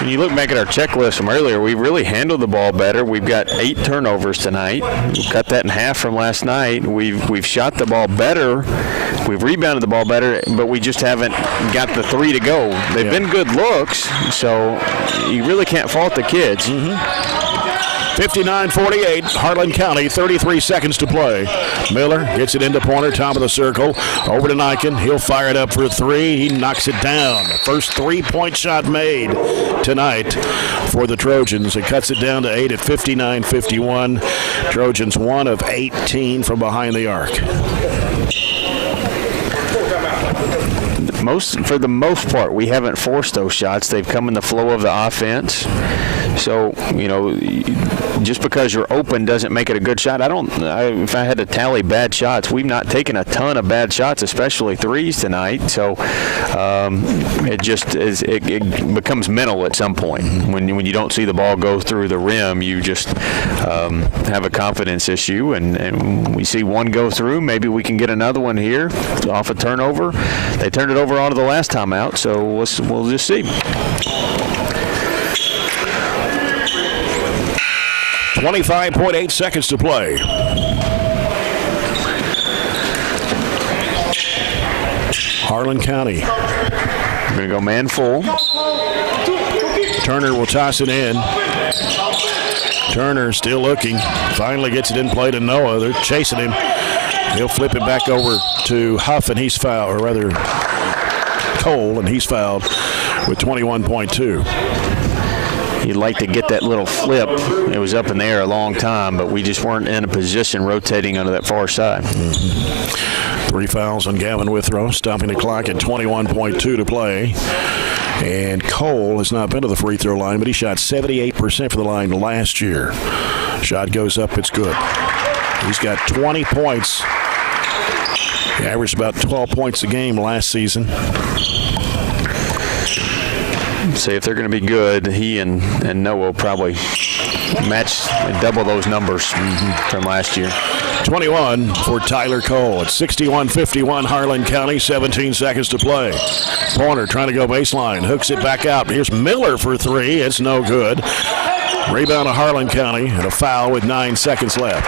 When you look back at our checklist from earlier, we really handled the ball better. We've got 8 turnovers tonight. We've cut that in half from last night. We've shot the ball better. We've rebounded the ball better, but we just haven't got the 3 to go. They've been good looks, so you really can't fault the kids. 59-48, Harlan County, 33 seconds to play. Miller gets it into Pointer, top of the circle. Over to Niken. He'll fire it up for 3. He knocks it down. First 3-point shot made tonight for the Trojans. It cuts it down to 8 at 59-51. Trojans 1 of 18 from behind the arc. For the most part, we haven't forced those shots. They've come in the flow of the offense. So, just because you're open doesn't make it a good shot. If I had to tally bad shots, we've not taken a ton of bad shots, especially 3s tonight. So, it becomes mental at some point. When you don't see the ball go through the rim, you just have a confidence issue. And we see one go through. Maybe we can get another one here off a turnover. They turned it over onto the last time out, so we'll just see. 25.8 seconds to play. Harlan County. We're going to go man full. Turner will toss it in. Turner still looking. Finally gets it in play to Noah. They're chasing him. He'll flip it back over to Huff, and he's fouled, or rather Cole, and he's fouled with 21.2. You'd like to get that little flip. It was up in the air a long time, but we just weren't in a position rotating onto that far side. 3 fouls on Gavin Withrow, stopping the clock at 21.2 to play. And Cole has not been to the free throw line, but he shot 78% for the line last year. Shot goes up, it's good. He's got 20 points. He averaged about 12 points a game last season. say if they're going to be good, he and Noah will probably match and double those numbers from last year. 21 for Tyler Cole. It's 61-51 Harlan County, 17 seconds to play. Pointer trying to go baseline, hooks it back out. Here's Miller for three. It's no good. Rebound to Harlan County and a foul with 9 seconds left.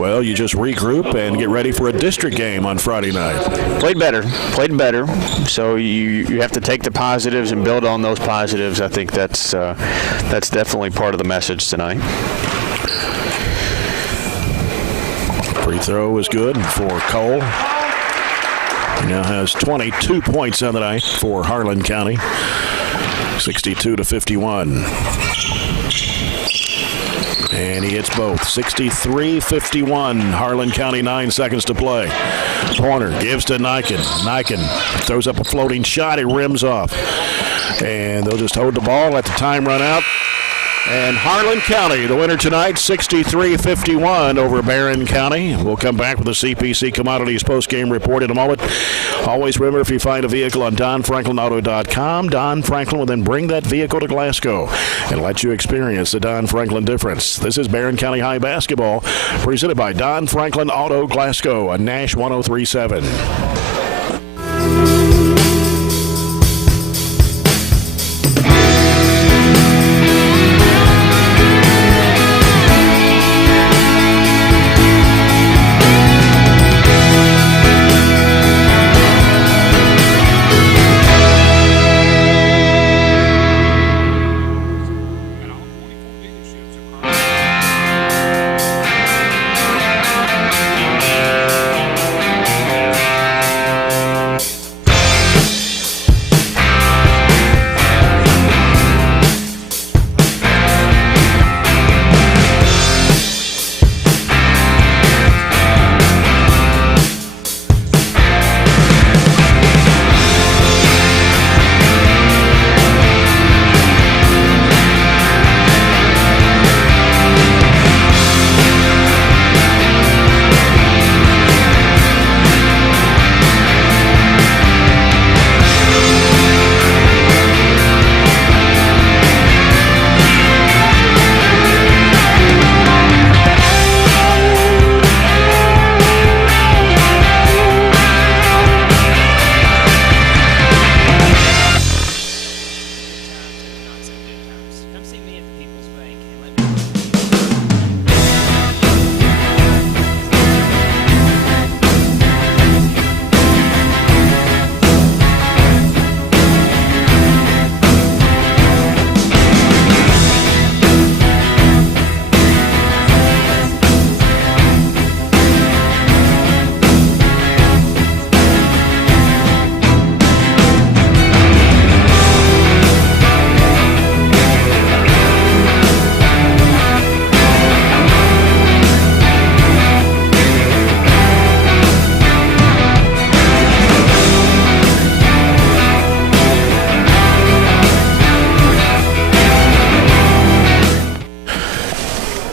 Well, you just regroup and get ready for a district game on Friday night. Played better. So you have to take the positives and build on those positives. I think that's definitely part of the message tonight. Free throw is good for Cole. He now has 22 points on the night for Harlan County. 62-51. And he hits both. 63-51. Harlan County, 9 seconds to play. Pointer gives to Niken. Niken throws up a floating shot. It rims off. And they'll just hold the ball, let the time run out. And Harlan County, the winner tonight, 63-51 over Barren County. We'll come back with the CPC Commodities postgame report in a moment. Always remember, if you find a vehicle on DonFranklinAuto.com, Don Franklin will then bring that vehicle to Glasgow and let you experience the Don Franklin difference. This is Barren County High Basketball, presented by Don Franklin Auto Glasgow on Nash 103.7.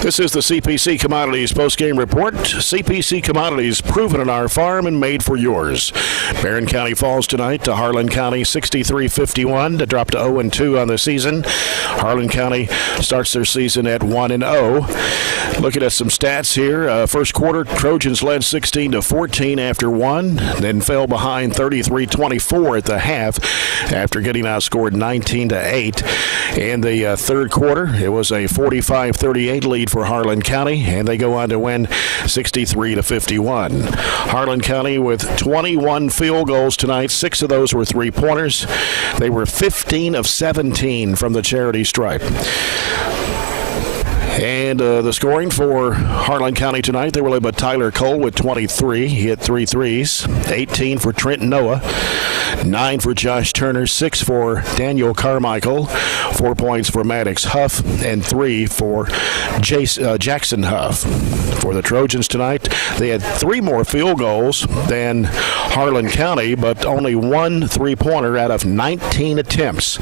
This is the CPC Commodities postgame report. CPC Commodities, proven on our farm and made for yours. Barren County falls tonight to Harlan County 63-51 to drop to 0-2 on the season. Harlan County starts their season at 1-0. Looking at some stats here. First quarter, Trojans led 16-14 after one, then fell behind 33-24 at the half after getting outscored 19-8. In the third quarter, it was a 45-38 lead for Harlan County, and they go on to win 63-51. Harlan County with 21 field goals tonight. 6 of those were three-pointers. They were 15 of 17 from the charity stripe. And the scoring for Harlan County tonight, they were led by Tyler Cole with 23. He hit 3 threes. 18 for Trent Noah. 9 for Josh Turner, 6 for Daniel Carmichael, 4 points for Maddox Huff, and 3 for Jackson Huff. For the Trojans tonight, they had 3 more field goals than Harlan County, but only 1 3-pointer out of 19 attempts.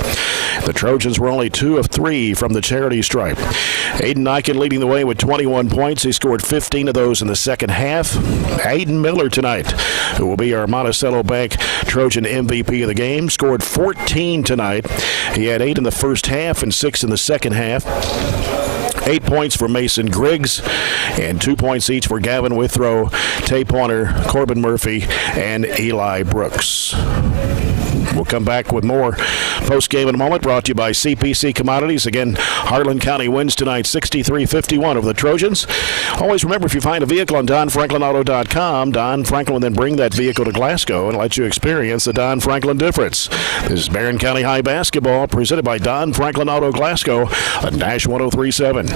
The Trojans were only 2 of 3 from the charity stripe. Aiden Eichen leading the way with 21 points. He scored 15 of those in the second half. Aiden Miller tonight, who will be our Monticello Bank Trojan MVP of the game, scored 14 tonight. He had 8 in the first half and 6 in the second half. 8 points for Mason Griggs and 2 points each for Gavin Withrow, Tay Pointer, Corbin Murphy, and Eli Brooks. We'll come back with more post-game in a moment, brought to you by CPC Commodities. Again, Harlan County wins tonight 63-51 over the Trojans. Always remember, if you find a vehicle on DonFranklinAuto.com, Don Franklin will then bring that vehicle to Glasgow and let you experience the Don Franklin difference. This is Barren County High Basketball, presented by Don Franklin Auto Glasgow on Nash 103.7.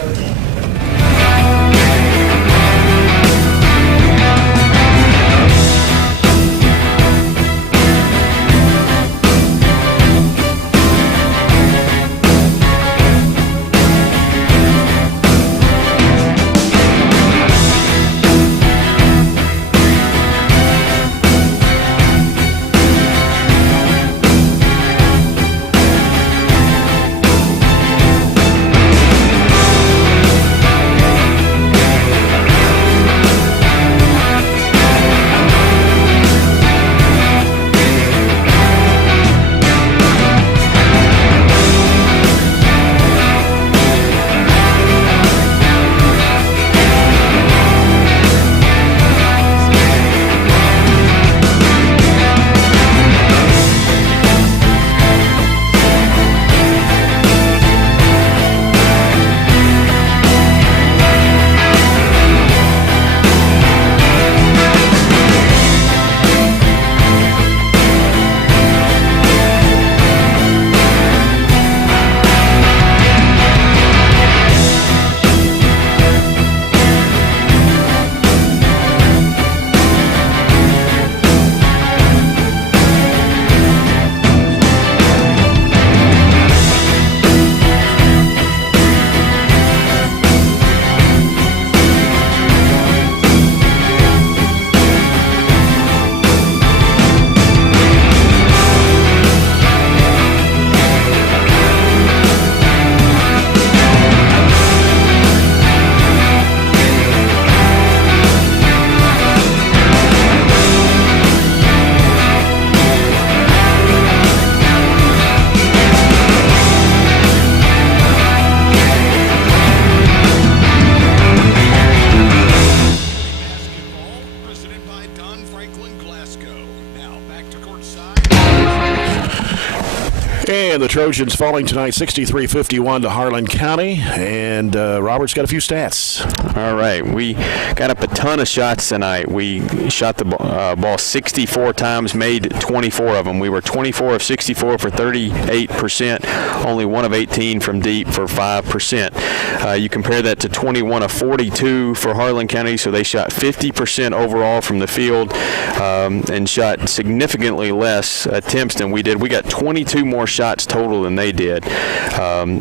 And the Trojans falling tonight 63-51 to Harlan County. And Robert's got a few stats. All right. We got up a ton of shots tonight. We shot the ball 64 times, made 24 of them. We were 24 of 64 for 38%, only 1 of 18 from deep for 5%. You compare that to 21 of 42 for Harlan County, so they shot 50% overall from the field and shot significantly less attempts than we did. We got 22 more shots total than they did.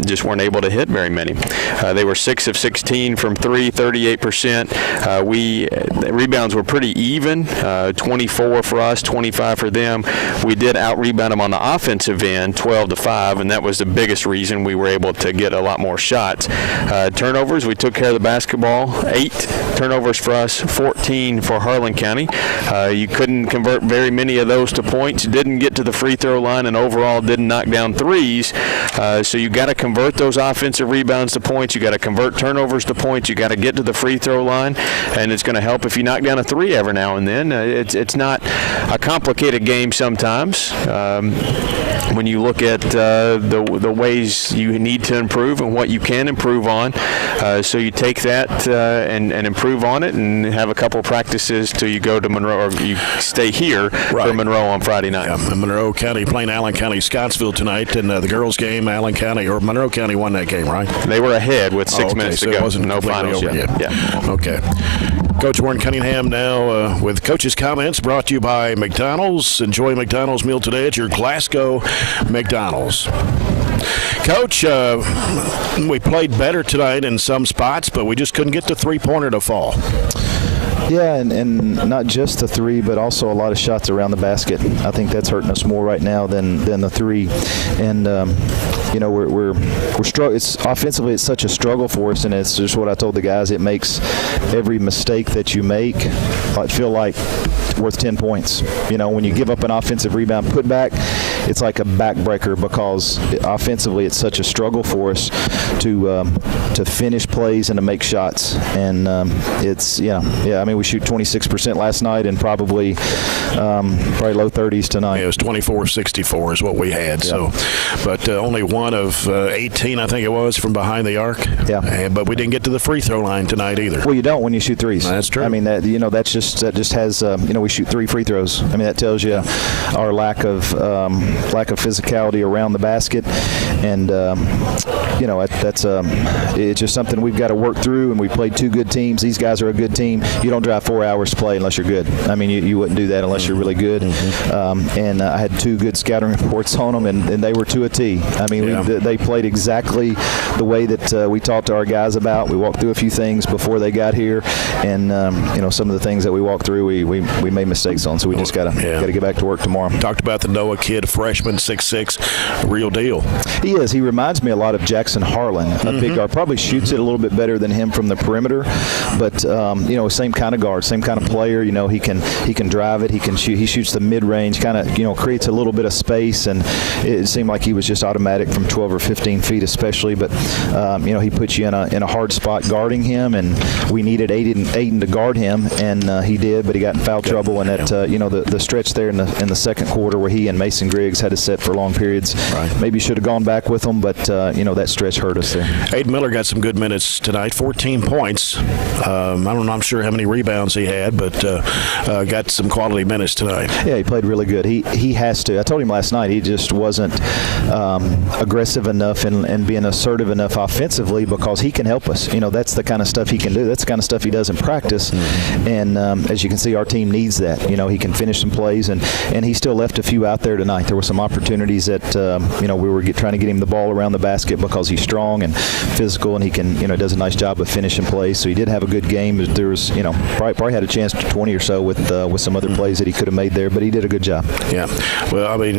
Just weren't able to hit very many. They were 6 of 16 from 3, 38%. The rebounds were pretty even, 24 for us, 25 for them. We did out-rebound them on the offensive end, 12-5, and that was the biggest reason we were able to get a lot more shots. Turnovers, we took care of the basketball, 8 turnovers for us, 14 for Harlan County. You couldn't convert very many of those to points, didn't get to the free throw line, and overall didn't knock down threes. So you got to convert those offensive rebounds to points. You got to convert turnovers to points. You got to get to the free throw line, and it's going to help if you knock down a three every now and then. It's not a complicated game sometimes. When you look at the ways you need to improve and what you can improve on, so you take that and improve on it, and have a couple practices till you go to Monroe, or you stay here for Monroe on Friday night. Yeah, Monroe County playing Allen County Scottsville tonight, and the girls' game, Allen County or Monroe County won that game, right? They were ahead with 6 minutes to go. It wasn't no finals over yet. Yeah. Okay. Coach Warren Cunningham now with Coach's Comments brought to you by McDonald's. Enjoy McDonald's meal today at your Glasgow McDonald's. Coach, we played better tonight in some spots, but we just couldn't get the three-pointer to fall. Yeah, and not just the three, but also a lot of shots around the basket. I think that's hurting us more right now than the three. And we're struggling. It's offensively, it's such a struggle for us, and it's just what I told the guys. It makes every mistake that you make feel like worth 10 points. When you give up an offensive rebound putback, it's like a backbreaker because offensively, it's such a struggle for us to finish plays and to make shots. And I mean, we shoot 26% last night and probably low 30s tonight. Yeah, it was 24-64 is what we had. Yeah. But only one of 18, I think it was, from behind the arc. Yeah. But we didn't get to the free throw line tonight either. Well, you don't when you shoot threes. That's true. I mean, that just has we shoot 3 free throws. I mean, that tells you our lack of physicality around the basket, and that's it's just something we've got to work through. And we played 2 good teams. These guys are a good team. You don't drive 4 hours to play unless you're good. I mean, you wouldn't do that unless you're really good. And I had 2 good scouting reports on them, and they were to a T. I mean, they played exactly the way that we talked to our guys about. We walked through a few things before they got here, and some of the things that we walked through, we made mistakes on. So we just got to get back to work tomorrow. Talked about the Noah kid, freshman, 6'6", real deal. He is. He reminds me a lot of Jackson Harlan, a big guard. Probably shoots it a little bit better than him from the perimeter, but same kind of guard, same kind of player. He can drive it. He can shoot. He shoots the mid-range, kind of creates a little bit of space, and it seemed like he was just automatic from 12 or 15 feet, especially. But he puts you in a hard spot guarding him, and we needed Aiden to guard him, and he did, but he got in foul trouble. And that the stretch there in the second quarter where he and Mason Griggs had to set for long periods, maybe should have gone back with them, but that stretch hurt us there. Aiden Miller got some good minutes tonight, 14 points. I'm sure how many rebounds he had, but got some quality minutes tonight. Yeah, he played really good. He has to. I told him last night he just wasn't aggressive enough and being assertive enough offensively because he can help us. That's the kind of stuff he can do. That's the kind of stuff he does in practice. And as you can see, our team needs that. He can finish some plays, and he still left a few out there tonight. There were some opportunities that we were trying to get him the ball around the basket because he's strong and physical, and he can does a nice job of finishing plays. So he did have a good game. There was probably had a chance to 20 or so with some other plays that he could have made there, but he did a good job. Yeah. Well, I mean,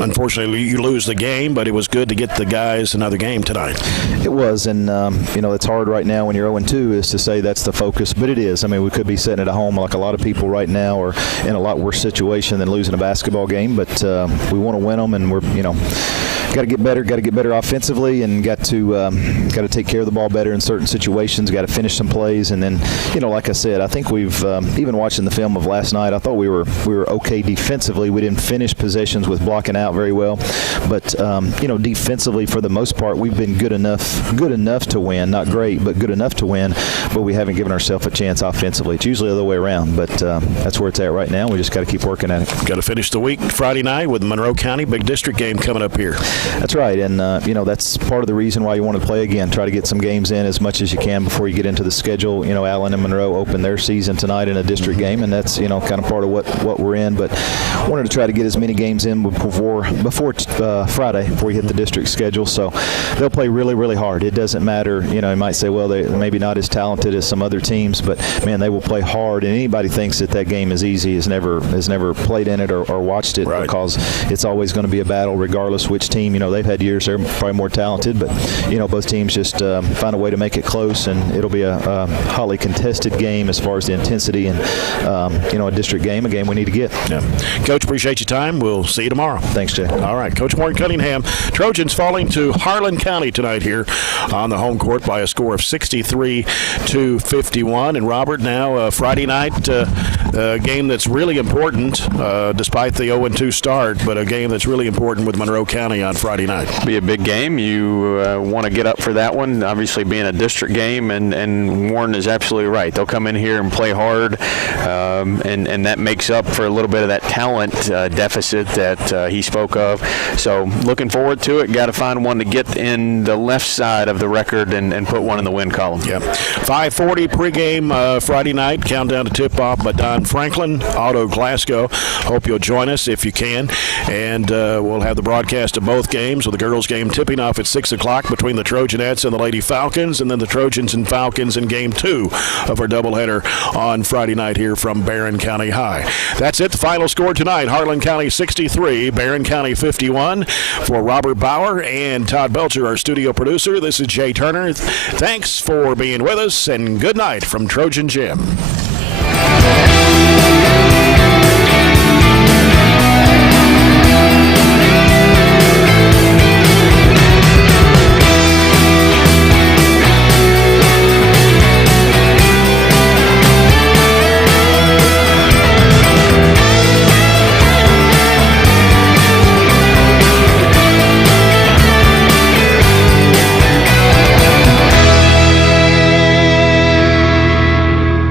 unfortunately you lose the game, but it was good to get the guys another game tonight. It was, and it's hard right now when you're 0-2 is to say that's the focus, but it is. I mean, we could be sitting at home like a lot of people right now, or in a lot worse situation than losing a basketball game, but we want to win them, and we're got to get better offensively, and got to take care of the ball better in certain situations. Got to finish some plays, and then like I said, I think we've even watching the film of last night, I thought we were okay defensively. We didn't finish possessions with blocking out very well, but defensively for the most part we've been good enough to win. Not great, but good enough to win. But we haven't given ourselves a chance offensively. It's usually the other way around, but that's where it's at right now. We just got to keep working at it. Got to finish the week Friday night with Monroe County, big district game coming up here. That's right, and that's part of the reason why you want to play again. Try to get some games in as much as you can before you get into the schedule. Allen and Monroe open their season tonight in a district game, and that's kind of part of what we're in. But wanted to try to get as many games in before Friday, before we hit the district schedule. So they'll play really, really hard. It doesn't matter. You might say, well, they're maybe not as talented as some other teams, but man, they will play hard. And anybody thinks that game is easy has never played in it or watched it, because it's always going to be a battle, regardless which team. They've had years they're probably more talented, but both teams just find a way to make it close, and it'll be a highly contested game as far as the intensity, and a district game, a game we need to get. Yeah. Coach, appreciate your time. We'll see you tomorrow. Thanks, Jay. All right, Coach Warren Cunningham. Trojans falling to Harlan County tonight here on the home court by a score of 63-51. And Robert, now Friday night, a game that's really important, despite the 0-2 start, but a game that's really important with Monroe County on Friday night. Be a big game. You want to get up for that one, obviously being a district game, and Warren is absolutely right. They'll come in here and play hard, and that makes up for a little bit of that talent deficit that he spoke of. So looking forward to it. Got to find one to get in the left side of the record and put one in the win column. Yep. 5:40 pregame Friday night. Countdown to tip-off by Don Franklin, Auto Glasgow. Hope you'll join us if you can. And we'll have the broadcast of both games, with the girls' game tipping off at 6 o'clock between the Trojanettes and the Lady Falcons, and then the Trojans and Falcons in Game 2 of our doubleheader on Friday night here from Barren County High. That's it. The final score tonight, Harlan County 63, Barren County 51. For Robert Bauer and Todd Belcher, our studio producer, this is Jay Turner. Thanks for being with us, and good night from Trojan Gym.